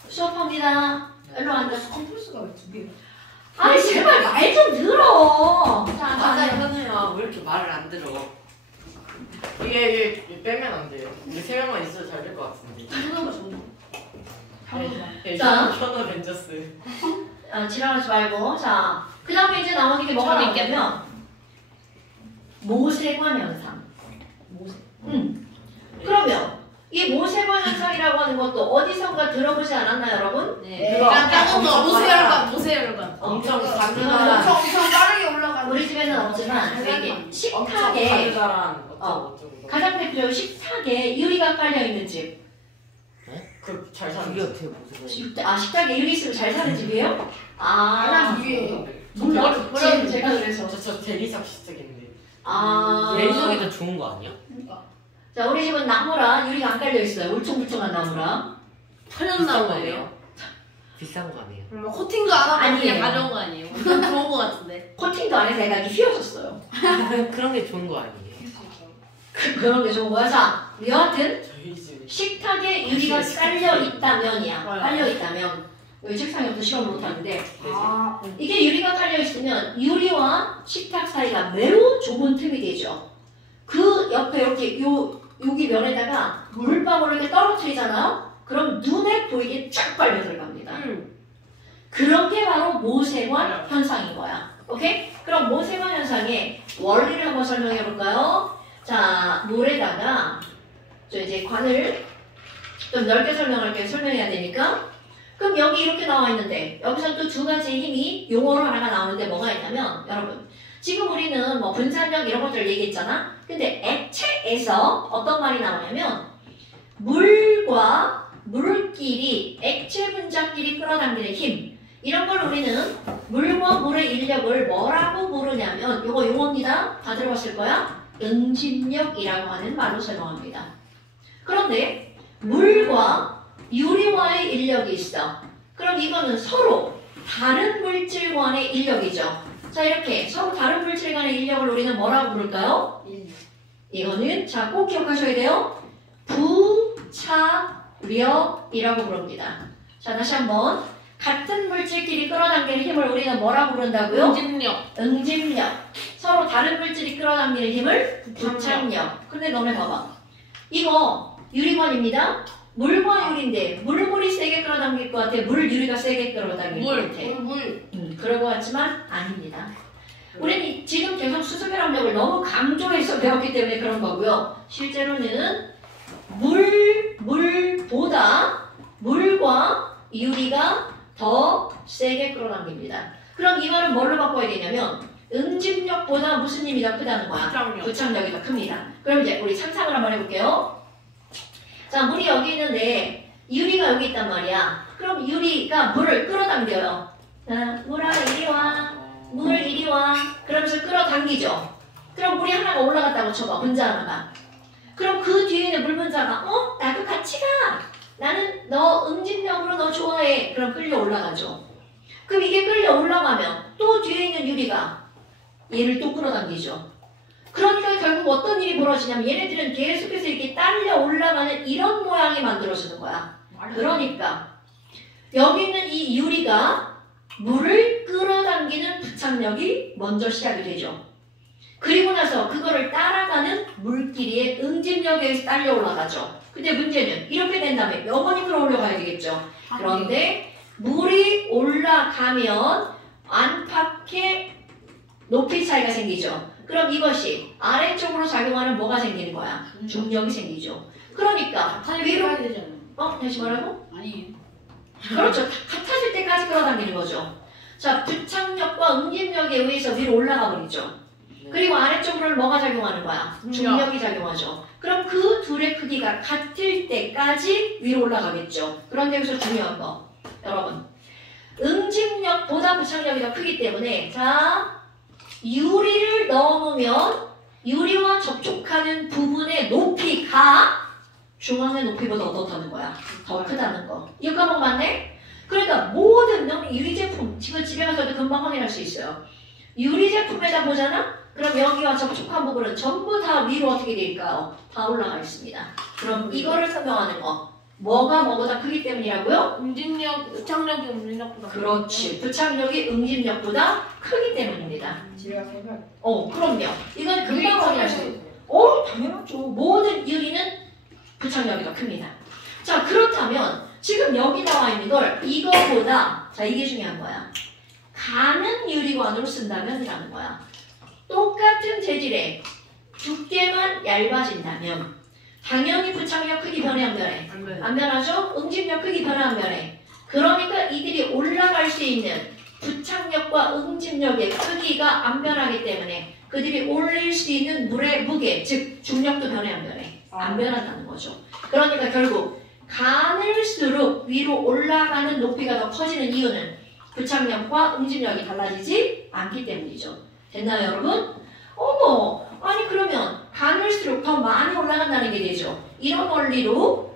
수업합니다. 일로 앉아. 컴플스가 왜 두 개? 아니, 제발 말 좀 들어. 자, 맞아 앉아. 현우야 왜 이렇게 말을 안 들어? 이게 빼면 안 돼요. 우리 세 명만 있어도 잘 될 것 같은데. 하나가 좋네. 하나가. 자. 현우 벤져스. 지랄하지 말고. 자, 그 다음에 이제 나오는 게 뭐가 나오냐면 모세관 현상. 모세. 그러면 이 모세관 현상이라고 하는 것도 어디선가 들어보지 않았나요, 여러분? 네. 그거 작은 거 엄청 모세혈관, 모세혈관. 엄청 엄청 가느다란 엄청 빠르게 올라가는. 우리 집에는 없지만 이게 엄청 식탁에 가느다란 어. 어쩌고 가장 대표적으로 식탁에 유리가 깔려 있는 집. 그잘 사는. 그게 어떻게 무슨 식탁에 유리 있으면 잘 사는 집이에요? 가장 위에. 몰라. 제가 그래서. 저 대리석 시적인데. 내리석이 더 좋은 거 아니야? 그러니까. 자, 우리 집은 나무라 유리가 안 깔려 있어요. 울퉁불퉁한 나무라. 천연나무예요. 비싼 거 아니에요? 뭐 코팅도 안 하고 아니에요. 그냥 가져온 거 아니에요? 엄청 좋은 거 같은데. 코팅도 안 해서 애가 이렇게 휘어졌어요. 그런 게 좋은 거 아니에요? 그런 게 좋은 거야. 자, 여하튼 저희 집에 식탁에 유리가 깔려 있다면이야. 맞아요. 깔려 있다면 여기 책상에 없어 실험을 못 하는데 아, 이게 유리가 깔려 있으면 유리와 식탁 사이가 매우 좁은 틈이 되죠. 그 옆에 이렇게 여기 면에다가 물방울을 이렇게 떨어뜨리잖아요. 그럼 눈에 보이게 쫙 빨려 들어갑니다. 그런 게 바로 모세관 현상인 거야. 오케이? 그럼 모세관 현상의 원리를 한번 설명해 볼까요? 자, 물에다가 저 이제 관을 좀 넓게 설명해야 되니까. 그럼 여기 이렇게 나와 있는데 여기서 또 두 가지 힘이 용어로 하나가 나오는데 뭐가 있냐면 여러분 지금 우리는 뭐 분산력 이런 것들 얘기했잖아. 근데 액체에서 어떤 말이 나오냐면 물과 물끼리 액체 분자끼리 끌어당기는 힘 이런 걸 우리는 물과 물의 인력을 뭐라고 부르냐면 이거 용어입니다. 다 들어봤을 거야. 응집력이라고 하는 말로 설명합니다. 그런데 물과 유리와의 인력이 있어. 그럼 이거는 서로 다른 물질 간의 인력이죠. 자, 이렇게 서로 다른 물질 간의 인력을 우리는 뭐라고 부를까요? 이거는 자, 꼭 기억하셔야 돼요. 부착력이라고 부릅니다. 자, 다시 한번 같은 물질끼리 끌어당기는 힘을 우리는 뭐라고 부른다고요? 응집력. 응집력. 서로 다른 물질이 끌어당기는 힘을 부착력. 근데 너네 봐봐. 이거 유리관입니다. 물과 유리인데 물이 세게 끌어당길 것 같아? 물 유리가 세게 끌어당길 것 같아? 물. 그럴 것 같지만 아닙니다. 우리는 지금 계속 수소결합력을 너무 강조해서 배웠기 때문에 그런 거고요. 실제로는 물보다 물과 유리가 더 세게 끌어당깁니다. 그럼 이 말은 뭘로 바꿔야 되냐면 응집력보다 무슨 힘이 더 크다는 거야? 부착력. 부착력이 더 큽니다. 그럼 이제 우리 상상을 한번 해볼게요. 자, 물이 여기 있는데 유리가 여기 있단 말이야. 그럼 유리가 물을 끌어당겨요. 자, 물아 이리 와. 물 이리 와. 그러면서 끌어당기죠. 그럼 물이 하나가 올라갔다고 쳐봐. 분자 하나가. 그럼 그 뒤에 있는 물 분자가 나도 같이 가. 나는 너 응집력으로 너 좋아해. 그럼 끌려 올라가죠. 그럼 이게 끌려 올라가면 또 뒤에 있는 유리가 얘를 또 끌어당기죠. 그러니까 결국 어떤 일이 벌어지냐면 얘네들은 계속해서 이렇게 딸려 올라가는 이런 모양이 만들어지는 거야. 그러니까 여기 있는 이 유리가 물을 끌어당기는 부착력이 먼저 시작이 되죠. 그리고 나서 그거를 따라가는 물끼리의 응집력에 의해서 딸려 올라가죠. 근데 문제는 이렇게 된다면 영원히 끌어올려 가야 되겠죠. 그런데 물이 올라가면 안팎에 높이 차이가 생기죠. 그럼 이것이 아래쪽으로 작용하는 뭐가 생기는 거야? 중력이 생기죠. 그러니까 위로 해야 되잖아. 다시 말하고? 아니. 그렇죠. 같아질 때까지 끌어당기는 거죠. 자, 부착력과 응집력에 의해서 위로 올라가 버리죠. 그리고 아래쪽으로는 뭐가 작용하는 거야? 중력이 작용하죠. 그럼 그 둘의 크기가 같을 때까지 위로 올라가겠죠. 그런데 여기서 중요한 거 여러분 응집력보다 부착력이 더 크기 때문에 자 유리를 넣으면 유리와 접촉하는 부분의 높이가 중앙의 높이보다 어떻다는 거야? 더 크다는 거. 이거 까먹었네? 그러니까 모든 유리 제품 지금 집에 가서도 금방 확인할 수 있어요. 유리 제품에다 보잖아? 그럼 여기와 접촉한 부분은 전부 다 위로 어떻게 될까요? 다 올라가 있습니다. 그럼 이거를 설명하는 거 뭐가 뭐보다 크기 때문이라고요? 응집력, 부착력이 응집력보다. 그렇지. 부착력이 응집력보다 크기 때문입니다. 집에 가서 해봐요. 그럼요. 이건 금방 확인할 수 있어요. 당연하죠. 모든 유리는 부착력이 더 큽니다. 자, 그렇다면 지금 여기 나와 있는 걸 이거보다 자, 이게 중요한 거야. 가는 유리관으로 쓴다면 이라는 거야. 똑같은 재질의 두께만 얇아진다면 당연히 부착력 크기 변해 안 변해? 안 변하죠? 응집력 크기 변해 안 변해? 그러니까 이들이 올라갈 수 있는 부착력과 응집력의 크기가 안 변하기 때문에 그들이 올릴 수 있는 물의 무게, 즉 중력도 변해 안 변해? 안 변한다는 거죠. 그러니까 결국 가늘수록 위로 올라가는 높이가 더 커지는 이유는 부착력과 응집력이 달라지지 않기 때문이죠. 됐나요, 여러분? 아니 그러면 가늘수록 더 많이 올라간다는 게 되죠. 이런 원리로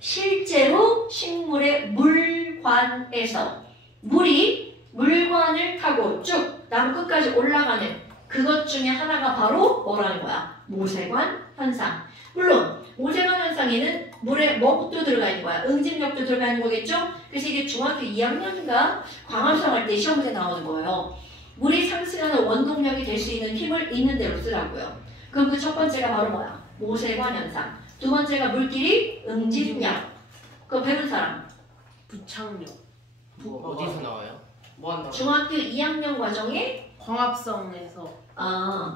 실제로 식물의 물 물관에서 물이 물관을 타고 쭉 나무 끝까지 올라가는 그것 중에 하나가 바로 뭐라는 거야? 모세관 현상. 물론 모세관 현상에는 물에 뭐도 들어가 있는 거야? 응집력도 들어가 있는 거겠죠? 그래서 이게 중학교 2학년인가 광합성 할 때 시험 문제 나오는 거예요. 물이 상승하는 원동력이 될 수 있는 힘을 있는 대로 쓰라고요. 그럼 그 첫 번째가 바로 뭐야? 모세관 현상. 두 번째가 물끼리 응집력. 그거 배운 사람. 부착력. 어디서 나와요? 뭐 한다고? 중학교 2학년 과정에 광합성에서.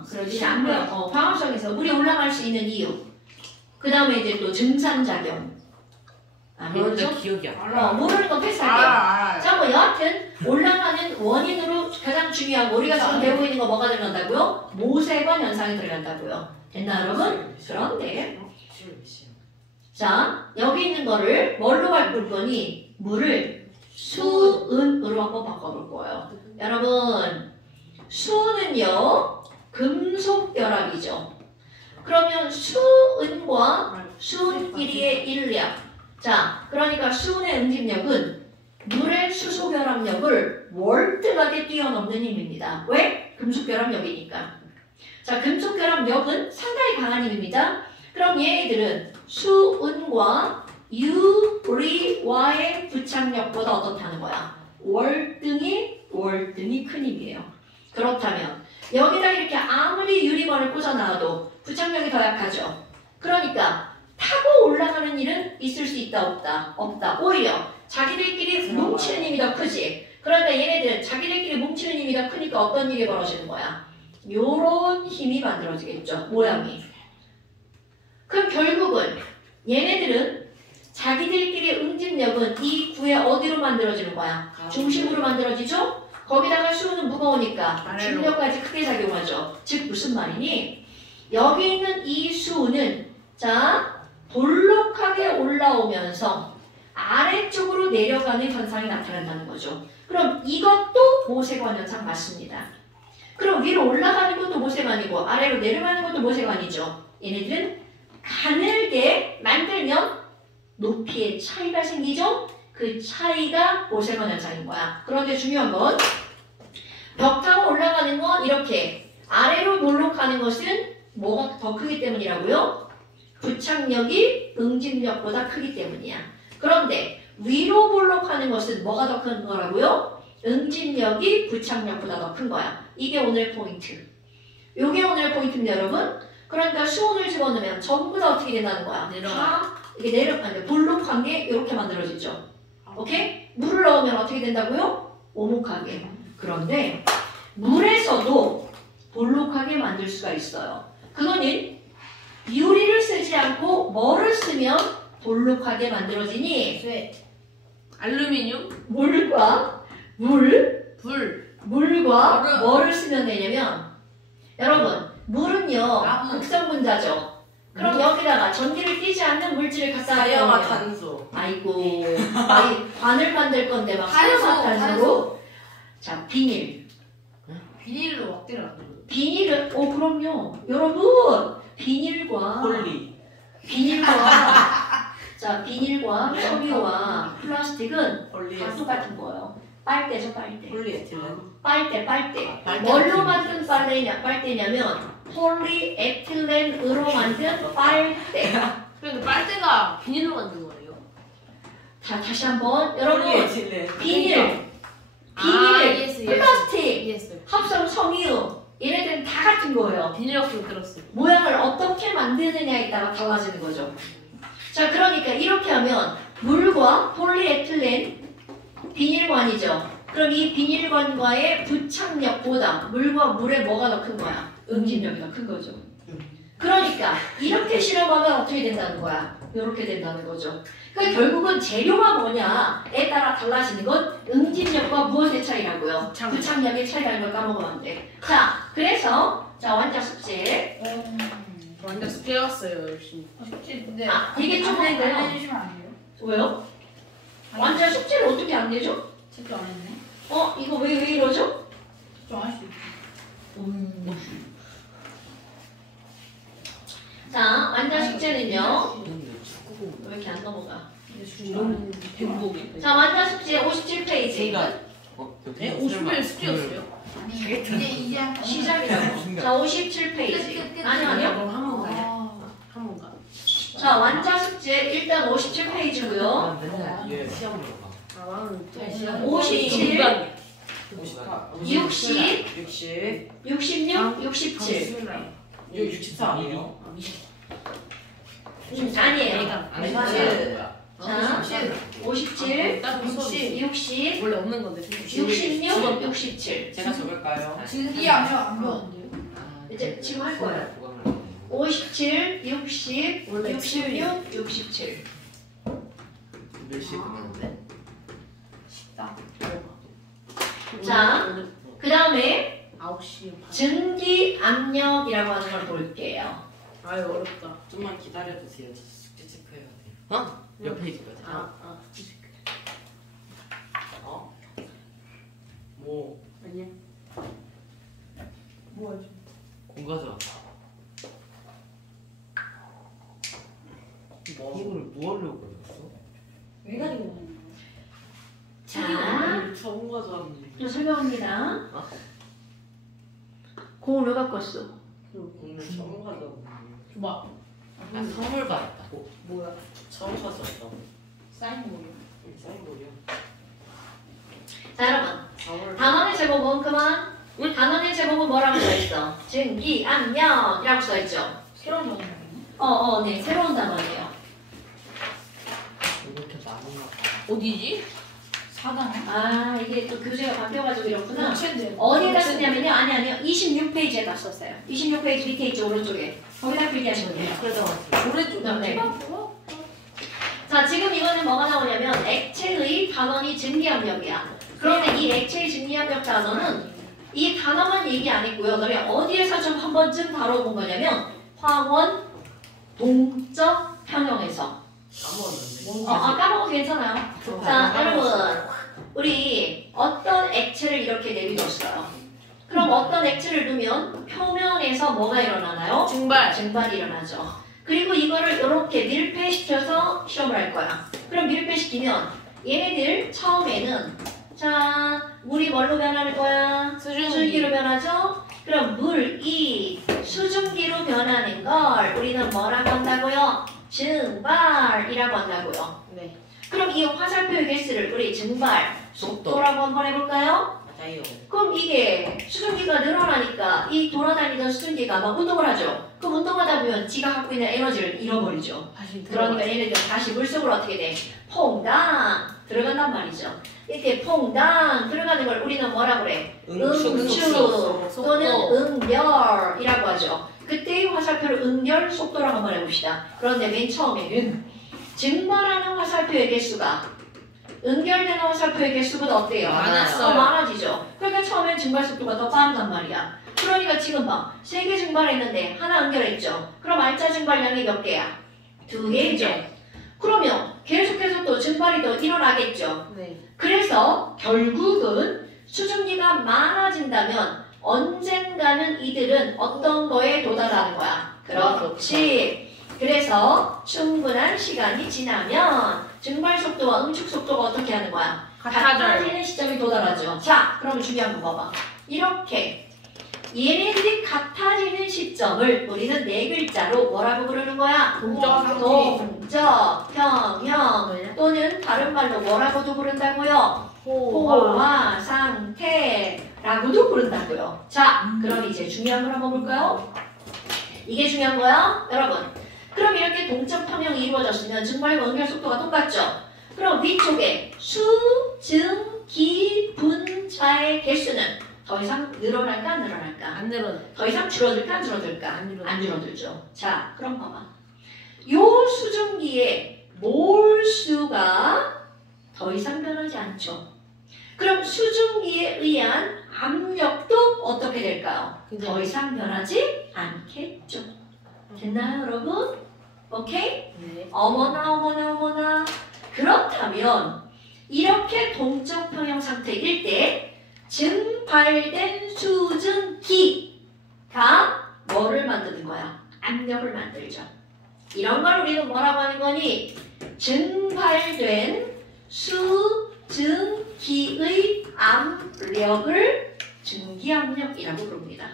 그렇지 않고요. 광합성에서 물이 올라갈 수 있는 이유. 그 다음에 이제 또 증산작용. 그런데 모르죠? 기억이 안 나. 모르는 건 패스할게요. 알아. 자, 뭐 여하튼 올라가는 원인으로 가장 중요하고 우리가 지금 배우고 있는 거 뭐가 들어간다고요? 모세관 현상이 들어간다고요. 됐나 여러분? 그런데 자, 여기 있는 거를 뭘로 바꿀 거니? 물을 수은으로 한번 바꿔볼 거예요. 여러분, 수은은요, 금속결합이죠. 그러면 수은과 수은끼리의 인력. 자, 그러니까 수은의 응집력은 물의 수소결합력을 월등하게 뛰어넘는 힘입니다. 왜? 금속결합력이니까. 자, 금속결합력은 상당히 강한 힘입니다. 그럼 얘네들은 수은과 유리와의 부착력보다 어떻다는 거야? 월등히 큰 힘이에요. 그렇다면 여기다 이렇게 아무리 유리관을 꽂아놔도 부착력이 더 약하죠. 그러니까 타고 올라가는 일은 있을 수 있다 없다? 없다. 오히려 자기들끼리 뭉치는 힘이 더 크지. 그런데 얘네들은 자기들끼리 뭉치는 힘이 더 크니까 어떤 일이 벌어지는 거야? 요런 힘이 만들어지겠죠. 모양이. 그럼 결국은 얘네들은 자기들끼리 응집력은 이 구에 어디로 만들어지는 거야? 중심으로 만들어지죠? 거기다가 수은은 무거우니까 중력까지 크게 작용하죠. 즉 무슨 말이니? 여기 있는 이 수은은 자 볼록하게 올라오면서 아래쪽으로 내려가는 현상이 나타난다는 거죠. 그럼 이것도 모세관 현상 맞습니다. 그럼 위로 올라가는 것도 모세관이고 아래로 내려가는 것도 모세관이죠. 얘네들은 가늘게 만들면 높이의 차이가 생기죠? 그 차이가 모세관 현상인 거야. 그런데 중요한 건 벽 타고 올라가는 건 이렇게 아래로 볼록하는 것은 뭐가 더 크기 때문이라고요? 부착력이 응집력보다 크기 때문이야. 그런데 위로 볼록하는 것은 뭐가 더 큰 거라고요? 응집력이 부착력보다 더 큰 거야. 이게 오늘 포인트. 이게 오늘 포인트입니다, 여러분. 그러니까 수온을 집어넣으면 전부 다 어떻게 된다는 거야? 다 이게 내려가는데 볼록한 게 이렇게 만들어지죠. 오케이? 물을 넣으면 어떻게 된다고요? 오목하게. 그런데 물에서도 볼록하게 만들 수가 있어요. 그거는 유리를 쓰지 않고 뭐를 쓰면 볼록하게 만들어지니? 쇠. 알루미늄. 물과 얼음. 뭐를 쓰면 되냐면 여러분 물은요 나무. 극성분자죠. 그럼 여기다가 전기를 띠지 않는 물질을 갖다 사양화 넣으면 탄소. 아이고 관을 만들 건데 막 사양화탄소로 자 비닐로 막대를 만들어. 비닐은 그럼요 여러분 비닐과 자 비닐과 섬유와 플라스틱은 다 똑같은 거예요. 빨대죠 빨대. 폴리에틸렌. 빨대. 빨대 뭘로 같은 만든 빨대냐면 폴리에틸렌으로 만든 빨대. 근데 빨대가 비닐로 만든 거예요? 자 다시 한번 여러분 폴리에틸렌. 비닐, 예스. 플라스틱, 합성 섬유 얘네들은 다 같은 거예요. 비닐 없으면 들었어요. 모양을 어떻게 만드느냐에 따라 달라지는 거죠. 자 그러니까 이렇게 하면 물과 폴리에틸렌 비닐관이죠. 그럼 이 비닐관과의 부착력보다 물과 물의 뭐가 더 큰 거야? 응집력이 더 큰 거죠. 그러니까 이렇게 실험하면 어떻게 된다는 거야? 이렇게 된다는 거죠. 그러니까 결국은 재료가 뭐냐에 따라 달라지는 건 응집력과 무엇의 차이라고요? 부착력의 차이라는 걸 까먹으면 안 돼. 자, 그래서 자 완자 숙제. 완전 숙제였어요 열심히. 숙제 근데 이게 좀 알려주시면 안 돼요? 왜요? 완자 숙제를 어떻게 안 내죠? 숙제 안 했네. 이거 왜 이러죠? 숙제 안 할 수 있지. 자, 완자 숙제는요. 축구공. 왜 이렇게 안 넘어가? 이런 행복이. 자, 완전 숙제 57페이지. 네? 50일 숙제였어요? 아니 이제 시작이라고. 자, 57페이지. 아니요. 그럼 한번 가요. 한번 가. 자, 완전 숙제 일단 57페이지고요. 맨날 얘 시험 물어봐. 아, 나는 또 57, 60, 60 66, 67. 64 아니에요? 아니에요. 아니지. 자, 57, 딱 60. 60, 원래 없는 건데. 66, 67. 제가 적을까요? 증기하면 안 배웠는데요? 이제 지금 할 거예요. 57, 60, 66, 67. 몇시 끝났는데? 자, 그 다음에 9시 반. 증기 압력이라고 하는 걸 볼게요. 아유 어렵다. 좀만 기다려주세요. 숙제 체크해야 돼요. 어? 몇 페이지까지? 어? 뭐 아니야. 뭐야 공과자. 이걸 뭐 하려고 그랬어? 왜 가지고 오는 거야? 자, 처음 가져왔는데. 좀 설명합니다. 공을 왜 갖고 왔어? 오늘 처음 가져왔는데. 줘봐. 선물 받았다고? 뭐야? 처음 가져왔다고. 사인볼이야. 사인볼이야. 자, 여러분. 선물. 단원의 제목은 그만. 단원의 제목은 뭐라고 써있어? 증기 압력이라고 써있죠. 새로운 영어네. 네, 새로운 단원이에요. 이렇게 많은가 봐. 어디지? 4단원? 아, 이게 또 교재가 바뀌어가지고 이렇구나. 최대. 어디에다 쓰냐면요. 아니요. 26페이지에다 썼어요. 26페이지 밑에 있죠, 오른쪽에. 거기다 필기하시면 돼요. 오른쪽. 네. 자, 지금 이거는 뭐가 나오냐면 액체의 단원이 증기압력이야. 그런데 이 액체의 증기압력 단원은 이 단어만 얘기 안 했고요. 너네 어디에서 좀 한 번쯤 다뤄본 거냐면 화원 동적 평형에서. 까먹었는데. 까먹어도 괜찮아요. 자, 여러분. 우리 어떤 액체를 이렇게 내비뒀어요. 그럼 어떤 액체를 두면 표면에서 뭐가 일어나나요? 증발. 증발이 일어나죠. 그리고 이거를 이렇게 밀폐시켜서 시험을 할 거야. 그럼 밀폐시키면 얘네들 처음에는 자, 물이 뭘로 변할 거야? 수증기로 변하죠? 그럼 물이 수증기로 변하는 걸 우리는 뭐라고 한다고요? 증발이라고 한다고요. 네. 그럼 이 화살표의 개수를 우리 증발 속도라고 한번 해볼까요? 맞아요. 그럼 이게 수증기가 늘어나니까 이 돌아다니던 수증기가 막 운동을 하죠. 그럼 운동하다 보면 지가 갖고 있는 에너지를 잃어버리죠. 그러니까 얘네들 다시 물속으로 어떻게 돼? 퐁당 들어간단 말이죠. 이렇게 퐁당 들어가는 걸 우리는 뭐라 그래? 응축 또는 응결이라고 하죠. 그때의 화살표를 응결 속도라고 한번 해봅시다. 그런데 맨 처음에는 증발하는 화살표의 개수가 응결되는 화살표의 개수보다 어때요? 많았어요. 많아지죠. 그러니까 처음엔 증발 속도가 더 빠르단 말이야. 그러니까 지금 봐. 3개 증발했는데 하나 응결했죠. 그럼 알짜 증발량이 몇 개야? 2개죠. 그러면 계속해서 또 증발이 더 일어나겠죠. 네. 그래서 결국은 수증기가 많아진다면 언젠가는 이들은 어떤 거에 도달하는 거야. 그렇지. 그래서 충분한 시간이 지나면 증발 속도와 응축 속도가 어떻게 하는 거야? 같아지는 시점이 도달하죠. 자, 그럼 중요한 거 봐봐. 이렇게 얘네들이 같아지는 시점을 우리는 4글자로 뭐라고 부르는 거야? 동적, 평형 또는 다른 말로 뭐라고도 부른다고요? 호화 상태라고도 부른다고요. 자, 그럼 이제 중요한 걸 한번 볼까요? 이게 중요한 거야, 여러분. 그럼 이렇게 동적 평형이 이루어졌으면 증발과 응결 속도가 똑같죠? 그럼 위쪽에 수, 증, 기, 분자의 개수는 더 이상 늘어날까 안 늘어날까? 안 늘어나. 더 이상 줄어들까 안 줄어들까? 안 줄어들죠. 자, 그럼 봐봐. 요 수증기의 몰수가 더 이상 변하지 않죠. 그럼 수증기에 의한 압력도 어떻게 될까요? 더 이상 변하지 않겠죠. 됐나요, 여러분? 오케이? 네. 어머나. 그렇다면 이렇게 동적 평형 상태일 때 증발된 수증기가 뭐를 만드는 거야? 압력을 만들죠. 이런 걸 우리는 뭐라고 하는 거니? 증 증발된 수증기의 압력을 증기압력이라고 부릅니다.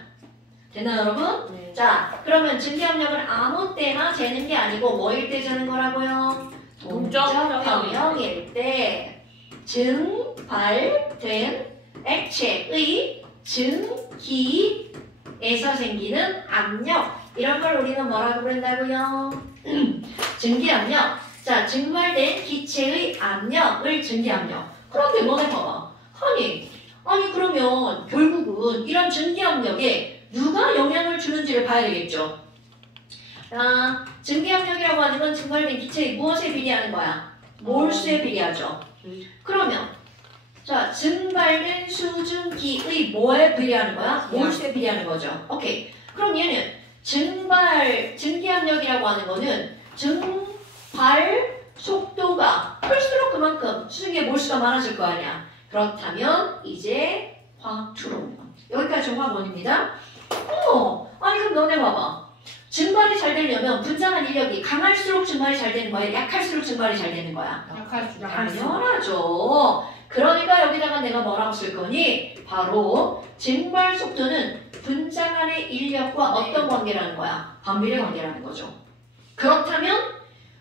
됐나요, 여러분? 네. 자, 그러면 증기압력은 아무 때나 재는 게 아니고 뭐일 때 재는 거라고요? 동적 평형일 때 증발된 액체의 증기에서 생기는 압력, 이런 걸 우리는 뭐라고 부른다고요? 증기압력. 자, 증발된 기체의 압력을 증기압력. 그런데 너네 봐봐. 아니 그러면 결국은 이런 증기압력에 누가 영향을 주는지를 봐야 되겠죠. 아, 증기압력이라고 하는 건 증발된 기체의 무엇에 비례하는 거야? 몰수에 비례하죠. 그러면 자, 증발된 수증기의 뭐에 비례하는 거야? 몰수에 비례하는 거죠. 오케이. 그럼 얘는 증기압력이라고 하는 거는 증발 속도가 클수록 그만큼 수증기의 몰수가 많아질 거 아니야. 그렇다면 이제 화투론. 여기까지 화원입니다. 아니 그럼 너네 봐봐. 증발이 잘 되려면 분자간 인력이 강할수록 증발이 잘 되는 거야? 약할수록 증발이 잘 되는 거야? 당연하죠. 그러니까 여기다가 내가 뭐라고 쓸 거니? 바로 증발 속도는 분자 간의 인력과 어떤 관계라는 거야? 반비례 관계라는 거죠. 그렇다면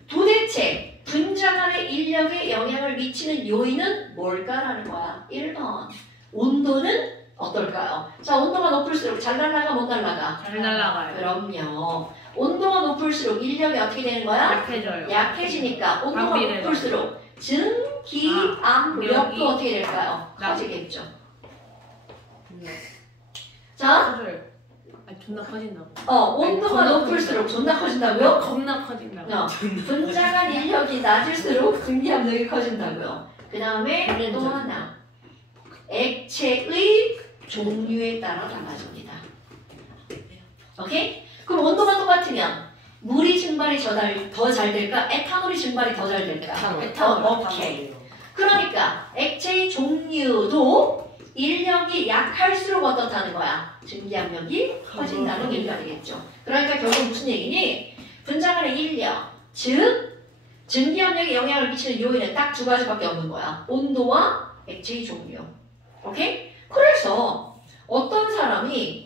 도대체 분자 간의 인력에 영향을 미치는 요인은 뭘까라는 거야? 1번. 온도는 어떨까요? 자, 온도가 높을수록 잘 날아가 못 날아가? 잘 날아가요. 그럼요. 온도가 높을수록 인력이 어떻게 되는 거야? 약해져요. 약해지니까 온도가 반비례. 높을수록 증기압력도 어떻게 될까요? 커지겠죠. 자, 커져요. 존나 커진다고. 온도가 겁나 높을수록 존나 커진다고요? 겁나 커진다고. 분자 간 인력이 낮을수록 증기압력이 커진다고요. 그 다음에 또 하나. 액체의 종류에 따라 달라집니다. 오케이? 그럼 온도가 똑같으면 물이 증발이 더 잘 될까? 에탄올이 증발이 더 잘 될까? 오케이. 그러니까 액체의 종류도 인력이 약할수록 어떻다는 거야? 증기압력이 커진다는 얘기가 되겠죠. 그러니까 결국 무슨 얘기니? 분자 간의 인력, 즉 증기압력에 영향을 미치는 요인은 딱 두 가지밖에 없는 거야. 온도와 액체의 종류. 오케이? 그래서 어떤 사람이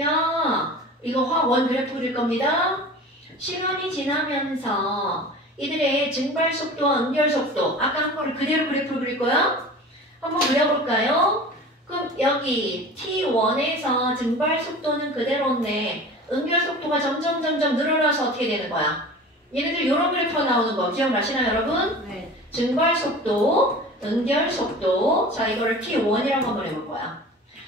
야 이거 화원 그래프 그릴 겁니다. 시간이 지나면서 이들의 증발 속도와 응결 속도 아까 한 거를 그대로 그래프 그릴 거야? 한번 그려볼까요? 그럼 여기 T1에서 증발 속도는 그대로인데 응결 속도가 점점 늘어나서 어떻게 되는 거야? 얘네들 이런 그래프가 나오는 거 기억나시나요 여러분? 네. 증발 속도, 응결 속도. 자, 이거를 T1이라고 한번 해볼 거야.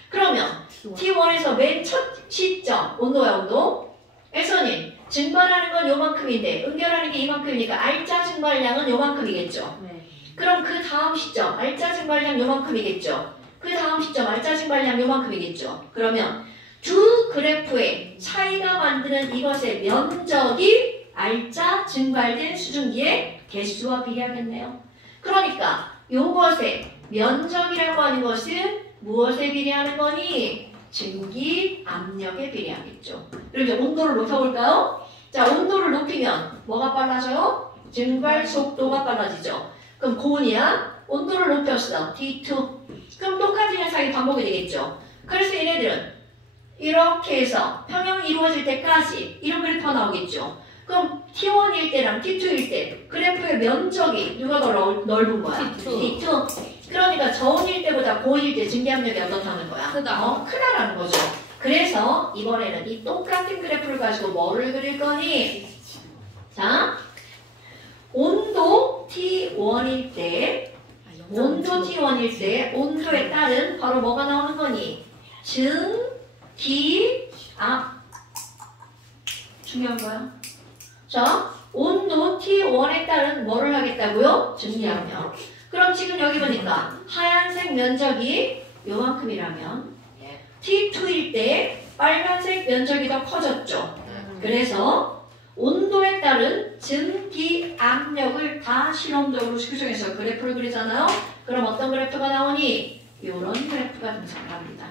그러면 T1에서 맨 첫 시점, 온도야, 온도. 에서는 증발하는 건 요만큼인데, 응결하는 게 이만큼이니까 알짜 증발량은 요만큼이겠죠. 네. 그럼 그 다음 시점, 알짜 증발량 요만큼이겠죠. 그 다음 시점, 알짜 증발량 요만큼이겠죠. 그러면 두 그래프의 차이가 만드는 이것의 면적이 알짜 증발된 수증기의 개수와 비례하겠네요. 그러니까 요것의 면적이라고 하는 것은 무엇에 비례하는 거니? 증기압력에 비례하겠죠. 그럼 이제 온도를 높여볼까요? 자, 온도를 높이면 뭐가 빨라져요? 증발 속도가 빨라지죠. 그럼 고온이야? 온도를 높였어. T2. 그럼 똑같은 현상이 반복이 되겠죠. 그래서 얘네들은 이렇게 해서 평형이 이루어질 때까지 이런 그래프가 나오겠죠. 그럼 T1일 때랑 T2일 때 그래프의 면적이 누가 더 넓은 거야? T2. 그러니까 저온일 때보다 고온일 때 증기압력이 어떻다는 거야? 크다라는 거죠. 그래서 이번에는 이 똑같은 그래프를 가지고 뭐를 그릴 거니? 자, 온도 T1일 때 온도에 따른 바로 뭐가 나오는 거니? 증기압. 중요한 거야. 자, 온도 T1에 따른 뭐를 하겠다고요? 증기압력. 그럼 지금 여기 보니까 하얀색 면적이 요만큼이라면 T2일 때 빨간색 면적이 더 커졌죠. 그래서 온도에 따른 증기압력을 다 실험적으로 수정해서 그래프를 그리잖아요. 그럼 어떤 그래프가 나오니? 이런 그래프가 등장을 합니다.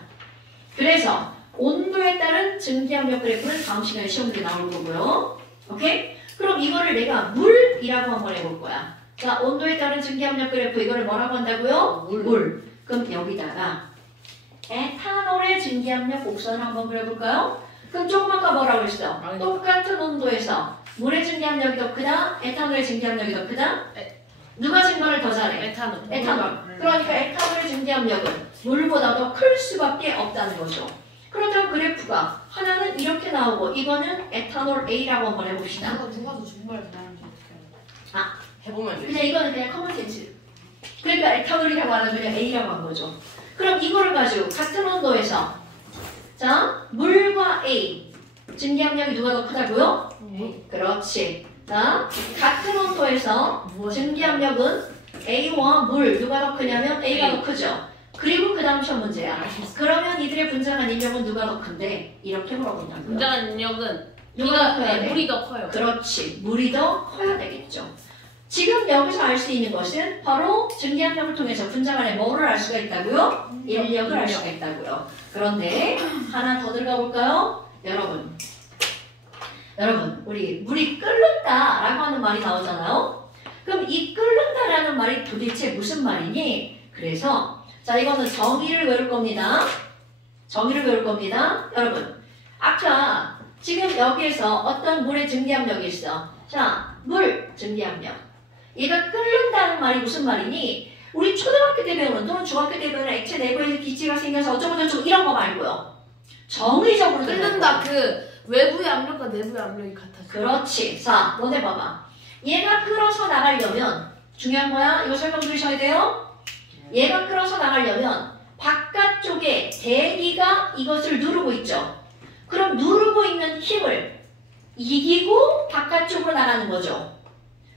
그래서 온도에 따른 증기압력 그래프는 다음 시간에 시험 문제 나올 거고요. 오케이? 그럼 이거를 내가 물 이라고 한번 해볼 거야. 자, 온도에 따른 증기압력 그래프 이거를 뭐라고 한다고요? 물. 그럼 여기다가 에탄올의 증기압력 곡선을 한번 그려볼까요? 그럼 조금 아까 뭐라고 했어? 똑같은 온도에서 물의 증기압력이 더 크다? 에탄올의 증기압력이 더 크다? 누가 증가를 더 잘해? 에탄올. 에탄올. 그러니까 에탄올의 증기압력은 물보다 더 클 수밖에 없다는 거죠. 그렇다면 그래프가 하나는 이렇게 나오고 이거는 에탄올 A라고 한번 해봅시다. 누가 더 정말 잘하는지 어떻게 알아? 해보면 되지. 그냥 이거는 그냥 커먼센스. 그러니까 에탄올이라고 안 하고 그냥 A라고 한 거죠. 그럼 이거를 가지고 같은 온도에서 자 물과 A 증기압력이 누가 더 크다고요? 그렇지. 자 같은 온도에서 증기압력은 A와 물 누가 더 크냐면 A가 더 크죠. 그리고 그 다음 시험 문제야. 그러면 이들의 분자간 인력은 누가 더 큰데? 이렇게 물어본다고요. 분자간 인력은 누가 더 커야 돼? 물이 더 커요. 그렇지. 물이 더 커야 되겠죠. 지금 여기서 알 수 있는 것은 바로 증기압력을 통해서 분자간의 뭐를 알 수가 있다고요? 인력을 알 수가 있다고요. 그런데 하나 더 들어가 볼까요? 여러분 우리 물이 끓는다라고 하는 말이 나오잖아요. 그럼 이 끓는다라는 말이 도대체 무슨 말이니? 그래서 자 이거는 정의를 외울 겁니다. 정의를 외울 겁니다. 여러분 아까 지금 여기에서 어떤 물의 증기압력이 있어. 자 물 증기압력 얘가 끓는다는 말이 무슨 말이니? 우리 초등학교 때 배우는 또는 중학교 때 배우는 액체 내부에서 기체가 생겨서 어쩌고저쩌고 이런 거 말고요. 정의적으로 끓는다 그 외부의 압력과 내부의 압력이 같아져. 그렇지. 자 너네 봐봐. 얘가 끓어서 나가려면 중요한 거야. 이거 설명 들으셔야 돼요. 얘가 끓어서 나가려면 바깥쪽에 대기가 이것을 누르고 있죠. 그럼 누르고 있는 힘을 이기고 바깥쪽으로 나가는 거죠.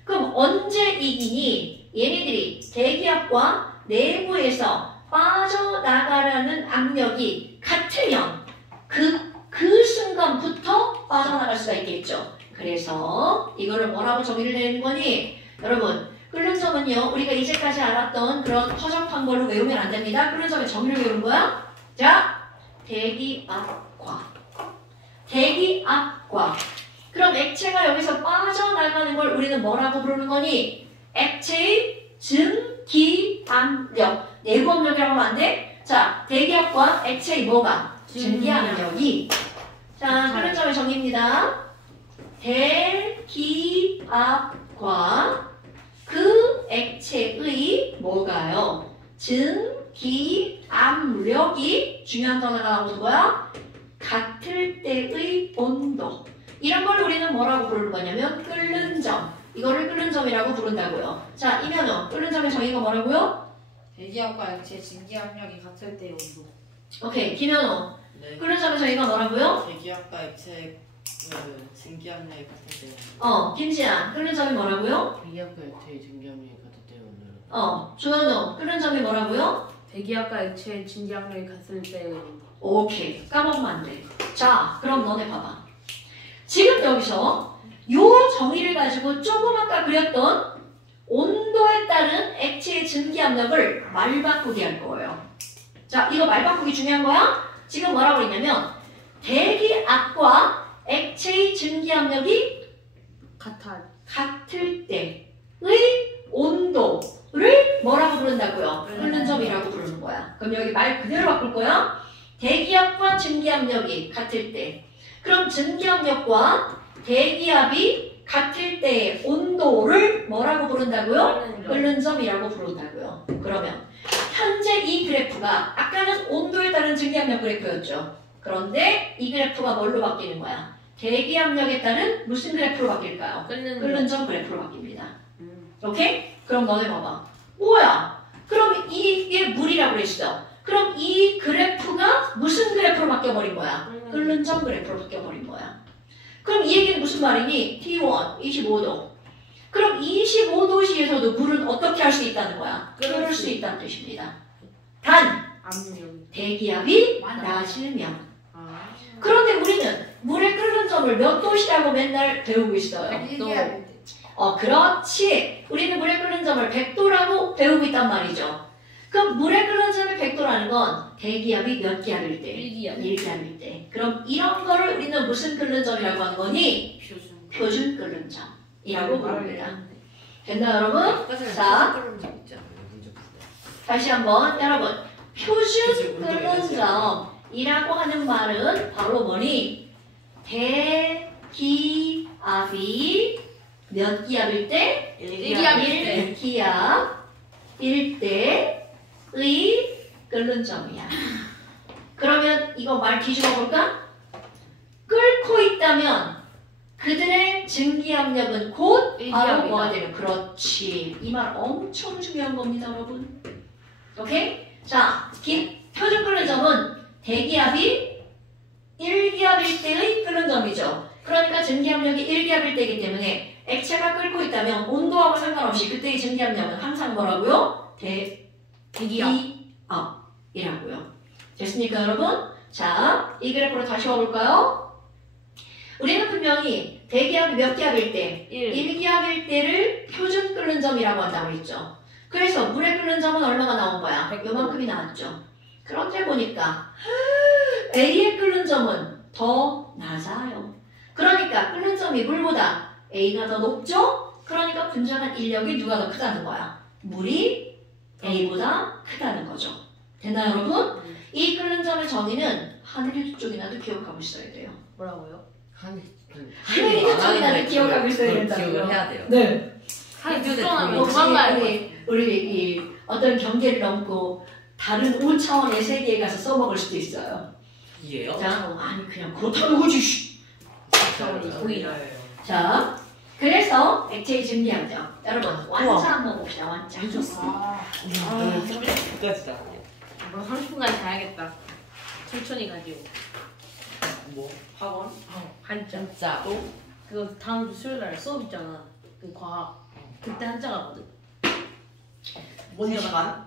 그럼 언제 이기니? 얘네들이 대기압과 내부에서 빠져나가라는 압력이 같으면 그 순간부터 빠져나갈 수가 있겠죠. 그래서 이거를 뭐라고 정의를 내는 거니? 여러분 끓는 점은요 우리가 이제까지 알았던 그런 허접한 걸로 외우면 안 됩니다. 끓는 점의 정의를 외우는 거야. 자 대기압과 그럼 액체가 여기서 빠져나가는 걸 우리는 뭐라고 부르는 거니? 액체의 증기압력. 내부 압력이라고 하면 안 돼? 자, 대기압과 액체의 뭐가? 증기압력이. 자, 끓는 점의 정의입니다. 대기압과 그 액체의 뭐가요? 증기압력이 중요한 단어가 나오는 거야. 같을 때의 온도. 이런 걸 우리는 뭐라고 부르는 거냐면 끓는 점. 이거를 끓는 점이라고 부른다고요. 자, 이면호. 끓는 점의 정의가 뭐라고요? 대기압과 액체 증기압력이 같을 때의 온도. 오케이. 김현호. 네. 끓는 점의 정의가 뭐라고요? 대기압과 액체 증기압력이 같을 때. 김지아. 끓는 점이 뭐라고요? 대기압과 액체의 증기압력이 같을 때 온도를. 조현호. 끓는 점이 뭐라고요? 대기압과 액체의 증기압력이 같을 때의 온도. 오케이. 까먹으면 안 돼. 자, 그럼 너네 봐봐. 지금 여기서 요 정의를 가지고 조금 아까 그렸던 온도에 따른 액체의 증기압력을 말 바꾸기 할 거예요. 자, 이거 말 바꾸기 중요한 거야? 지금 뭐라고 했냐면 대기압과 액체의 증기압력이 같을 때의 온도를 뭐라고 부른다고요? 끓는 점이라고 부르는 거야. 그럼 여기 말 그대로 바꿀 거야. 대기압과 증기압력이 같을 때. 그럼 증기압력과 대기압이 같을 때의 온도를 뭐라고 부른다고요? 끓는 점이라고 부른다고요. 그러면 현재 이 그래프가 아까는 온도에 따른 증기압력 그래프였죠. 그런데 이 그래프가 뭘로 바뀌는 거야? 대기압력에 따른 무슨 그래프로 바뀔까요? 끓는 점 그래프로 바뀝니다. 오케이? 그럼 너네 봐봐. 뭐야? 그럼 이게 물이라고 그랬어. 그럼 이 그래프가 무슨 그래프로 바뀌어버린 거야? 끓는 점 그래프로 바뀌어버린 거야. 그럼 이 얘기는 무슨 말이니? T1, 25도. 그럼 25도시에서도 물은 어떻게 할 수 있다는 거야? 끓을 수 있다는 뜻입니다. 단, 압력이. 대기압이 낮으면. 그런데 우리는 물의 끓는 점을 몇 도시라고 맨날 배우고 있어요. 그렇지. 우리는 물의 끓는 점을 100도라고 배우고 있단 말이죠. 그럼 물의 끓는 점이 100도라는 건 대기압이 몇 기압일 때? 1기압일 때. 그럼 이런 거를 우리는 무슨 끓는 점이라고 하는 거니? 표준 끓는 점이라고 부릅니다. 됐나요, 여러분? 아까 전에 자. 그런 적 있잖아요. 문제 풀 때. 다시 한번 여러분 표준 그치, 운동이 끓는 점이라고 하는 말은 바로 뭐니? 대기압이 몇 기압일 때? 1기압일 때의 끓는 점이야. 그러면 이거 말 뒤집어 볼까? 끓고 있다면 그들의 증기압력은 곧 바로 일기압이다. 뭐가 되는? 그렇지. 이 말 엄청 중요한 겁니다, 여러분. 오케이? 자, 표준 끓는 점은 대기압이 1기압일 때의 끓는 점이죠. 그러니까 증기압력이 1기압일 때이기 때문에 액체가 끓고 있다면 온도하고 상관없이 그때의 증기압력은 항상 뭐라고요? 대기압이라고요. 됐습니까, 여러분? 자, 이 그래프로 다시 와볼까요? 우리는 분명히 대기압이 몇 기압일 때? 1기압일 때를 표준 끓는 점이라고 한다고 했죠. 그래서 물의 끓는 점은 얼마가 나온 거야? 요만큼이 나왔죠. 그런데 보니까 A의 끓는 점은 더 낮아요. 그러니까 끓는 점이 물보다 A가 더 높죠? 그러니까 분자간 인력이 누가 더 크다는 거야? 물이 A보다 크다는 거죠. 됐나요, 여러분? 이 끓는 점의 정의는 하늘이 쪽이나도 기억하고 있어야 돼요. 뭐라고요? 하늘이 쪽이나도 기억하고 있어야 된다고요. 기억을 해야 돼요. 네. 한 해줘야 두꺼운 돼. 거 도망가야 돼. 우리 이 어떤 경계를 넘고 다른 5차원의 세계에 가서 써먹을 수도 있어요. 이게요? 자, 아니 그냥 그렇다는 거지. 씨. 자, 그래서 액체의 증기압력. 여러분 완자 한번 봅시다. 완자. 끝까지다. 뭐 30분까지 가야겠다. 천천히 가지고. 뭐 학원? 한자. 진짜 또? 그거 다음 주 수요일 날 수업 있잖아. 그 과학. 그때 한자 가거든. 뭔 시간?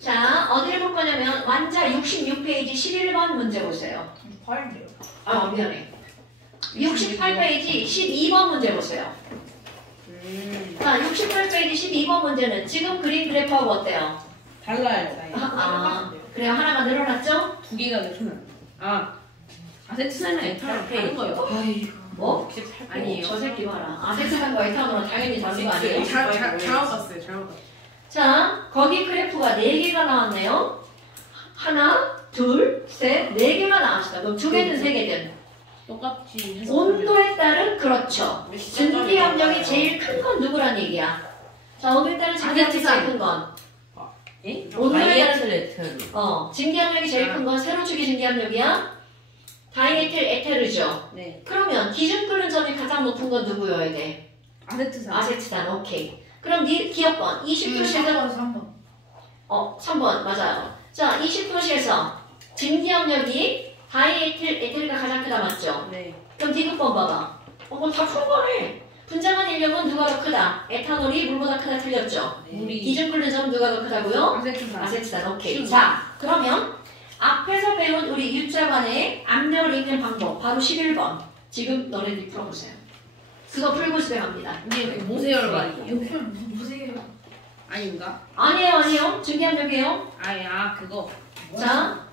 자, 어디를 볼 거냐면 완자 66페이지 11번 문제 보세요. 과일인데요. 아, 미안해. 68페이지 12번 문제 보세요. 자, 68페이지 12번 문제는 지금 그린 그래프하고 어때요? 달라요. 아, 그래요. 하나가 늘어났죠? 두 개가 되잖아. 아세트산은 에탄올 다른 거예요. 뭐? 68페이지. 아니에요. 저 새끼 봐라. 아세트산과 에탄올은 당연히 다른 거 아니에요? 잘못 봤어요. 잘못 봤어요. 자, 거기 그래프가 4개가 나왔네요. 하나, 둘, 셋, 4개가 나왔어요. 그럼 2개든 3개든. 똑같이 해서. 온도에 따른 그렇죠. 증기압력이 제일 큰 건 누구란 얘기야? 자, 온도에 따른 증기압력이 제일 큰 건. 예? 온도에 따른 다이에트레트. 증기압력이 제일 큰 건 세로축이 증기압력이야. 다이에틸 에테르죠. 네. 그러면 기준 끓는 점이 가장 높은 건 누구여야 돼? 아세트산. 아세트산. 오케이. 그럼 네 기억번 20도씨에서 3번. 3번 맞아요. 자, 20도씨에서 증기압력이 다이에틸 에테르가 가장 크다 맞죠? 네. 그럼 디귿번 봐봐. 그럼 다 푼 거네. 분자간 인력은 누가 더 크다? 에탄올이 물보다 크다 틀렸죠? 물이. 기준 끓는 점 누가 더 크다고요? 아세트산. 아세트산. 오케이. 쉬운 자, 그러면 앞에서 배운 우리 U자관의 압력을 읽는 방법 바로 11번. 지금 너네들이 풀어보세요. 그거 풀고 집에 갑니다. 이게 모세혈 말이에요. 무슨 아닌가? 아니에요. 증기압력이에요. 아야 그거. 자,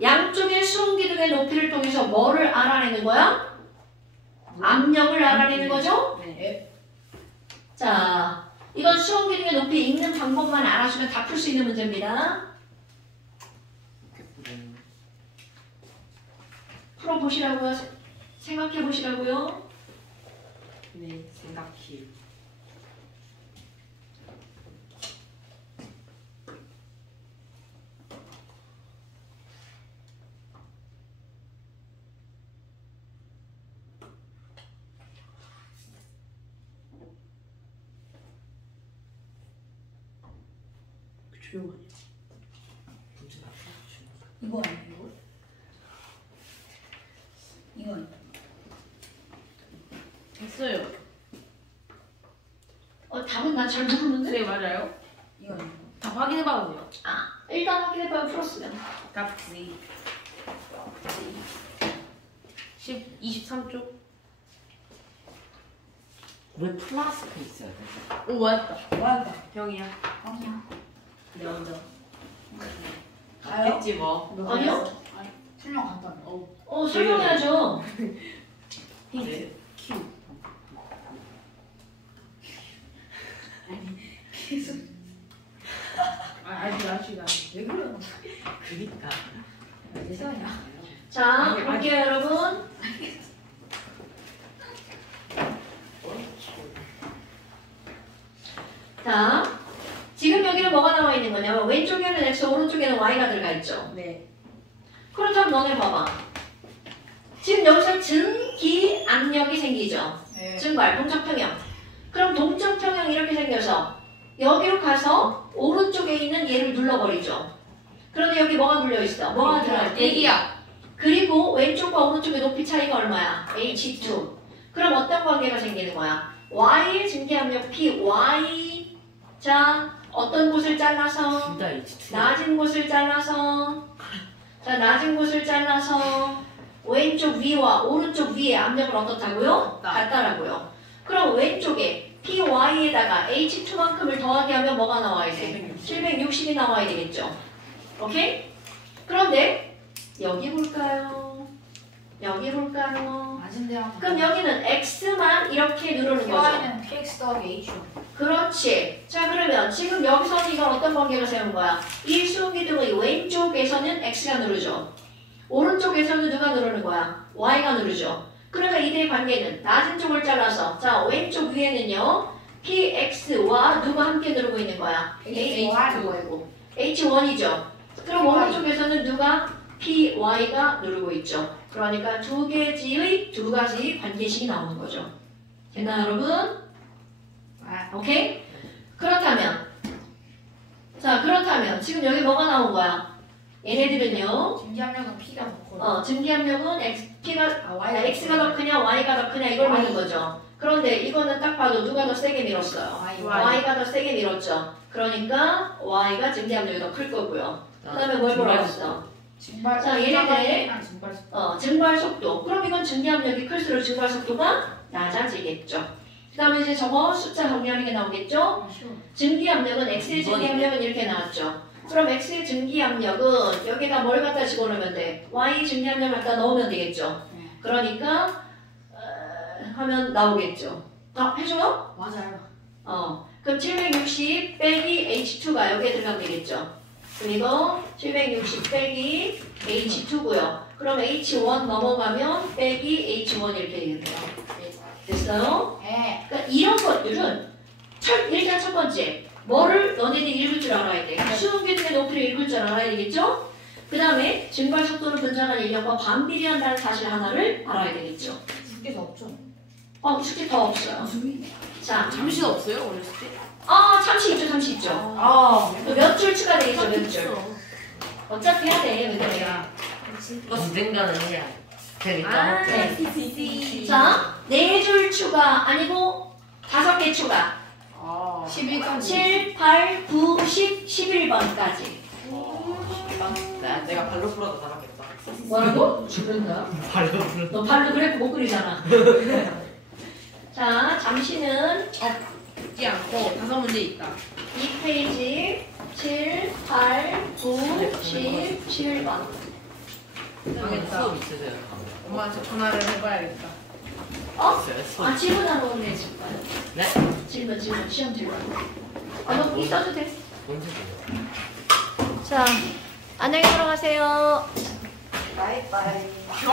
양쪽의 수온기둥의 높이를 통해서 뭐를 알아내는 거야? 압력을 알아내는 거죠? 네. 자, 이건 수온기둥의 높이 읽는 방법만 알아주면 다 풀 수 있는 문제입니다. 풀어보시라고요. 생각해보시라고요. 네, 생각해. 조용하게. 이거 아니에요? 이거 아니에요? 됐어요. 답은 난 잘 모르는데? 네 맞아요. 이거 아니에요? 다 확인해봐도 돼요. 일단 확인해봐요. 풀었으면. 답 C. 23쪽. 왜 플라스크 있어야 돼? 오 맞았다. 맞다. 형이야. 아니야. 내 먼저. 가요? 겠지 뭐. 아니요? 설명 간단해. 설명해야죠. 힌트. Q. 아직 왜 그래요? 그니까. 이상이야. 자, 볼게요, 여러분. 자, 지금 여기는 뭐가 나와 있는 거냐면 왼쪽에는 x, 오른쪽에는 y가 들어가 있죠. 네. 그렇다면 너네 봐봐. 지금 여기서 증기 압력이 생기죠. 네. 증발, 동적 평형. 그럼 동적 평형이 이렇게 생겨서 여기로 가서 오른쪽에 있는 얘를 눌러버리죠. 그런데 여기 뭐가 눌려 있어? 뭐가 들어갈 때? 애기야. 그리고 왼쪽과 오른쪽의 높이 차이가 얼마야? H2. 그럼 어떤 관계가 생기는 거야? Y의 증기압력 PY. 자, 어떤 곳을 잘라서? 둘다 H2. 낮은 곳을 잘라서. 자, 낮은 곳을 잘라서 왼쪽 위와 오른쪽 위의 압력을 어떻다고요? 같다라고요. 그럼 왼쪽에 PY에다가 H2만큼을 더하게 하면 뭐가 나와야 돼? 760이 나와야 되겠죠. 오케이? 그런데 여기 볼까요? 여기 볼까요? 맞은데요. 그럼 여기는 X만 이렇게 누르는 거죠. PY는 PX 더하기 H. 그렇지. 자, 그러면 지금 여기서는 이건 어떤 관계를 세운 거야? 일수기둥의 왼쪽에서는 X가 누르죠. 오른쪽에서는 누가 누르는 거야? Y가 누르죠. 그러니까 이들의 관계는 낮은 쪽을 잘라서 자, 왼쪽 위에는요. PX와 누가 함께 누르고 있는 거야? H2고 H1이죠. 그럼 오른쪽에서는 누가 PY가 누르고 있죠. 그러니까 두 개지의 두 가지 관계식이 나오는 거죠. 됐나요, 여러분? 오케이? 그렇다면 지금 여기 뭐가 나온 거야? 얘네들은요. 증기압력은 P가 더 커요. 증기압력은 X가 더 크냐 Y가 더 크냐 이걸 보는 거죠. 그런데 이거는 딱 봐도 누가 더 세게 밀었어요? Y가 더 세게 밀었죠. 그러니까 Y가 증기압력이 더 클 거고요. 그 다음에 뭘 보러 왔어? 증발. 자, 얘네들의 증발. 증발 속도. 그럼 이건 증기압력이 클수록 증발 속도가 낮아지겠죠. 그 다음에 이제 저거 숫자 정리하는 게 나오겠죠? 증기압력은 X의 증기압력은 이렇게 나왔죠. 그럼 X의 증기압력은 여기다 뭘 갖다 집어넣으면 돼? Y 증기압력을 갖다 넣으면 되겠죠. 그러니까 하면 나오겠죠. 해줘요? 맞아요. 그럼 760 빼기 H2가 여기에 들어가면 되겠죠. 그리고 760 빼기 H2고요. 그럼 H1 넘어가면 빼기 H1 이렇게 되겠네요. 됐어요? 네. 그러니까 이런 것들은 일단 첫 번째 뭐를 너네들이 읽을 줄 알아야 돼. 수용기둥의 높이를 읽을 줄 알아야 되겠죠? 그 다음에 증발 속도를 분산한 인력과 반비례한다는 사실 하나를 알아야 되겠죠. 숙제도 없죠. 숙제 더 없어요. 자, 잠시 없어요 어렸을 때? 잠시 있죠. 몇 줄 추가되겠죠, 몇 줄. 어차피 해야 돼, 왜 그래. 언젠가는 해야 되니까. 네. 자, 4줄 추가 아니고 5개 추가. 11까지. 7, 8, 9, 10, 11번까지. 내가 발로 풀어도 다 맞겠다. 뭐라고? 그런가? 발로 불러. 너 발로 그래프 못 그리잖아. 자, 잠시는 있지 않고 5문제 있다. 2페이지 7, 8, 9, 10, 11번. 망했다. 수업 있으세요? 엄마한테 전화를 해봐야겠다. 있어요? 수업. 질문하러 오네, 지금. 네? 질문, 시험 질문. 너 있어도 돼. 언제 돼요? 자, 안녕히 들어가세요. 바이바이.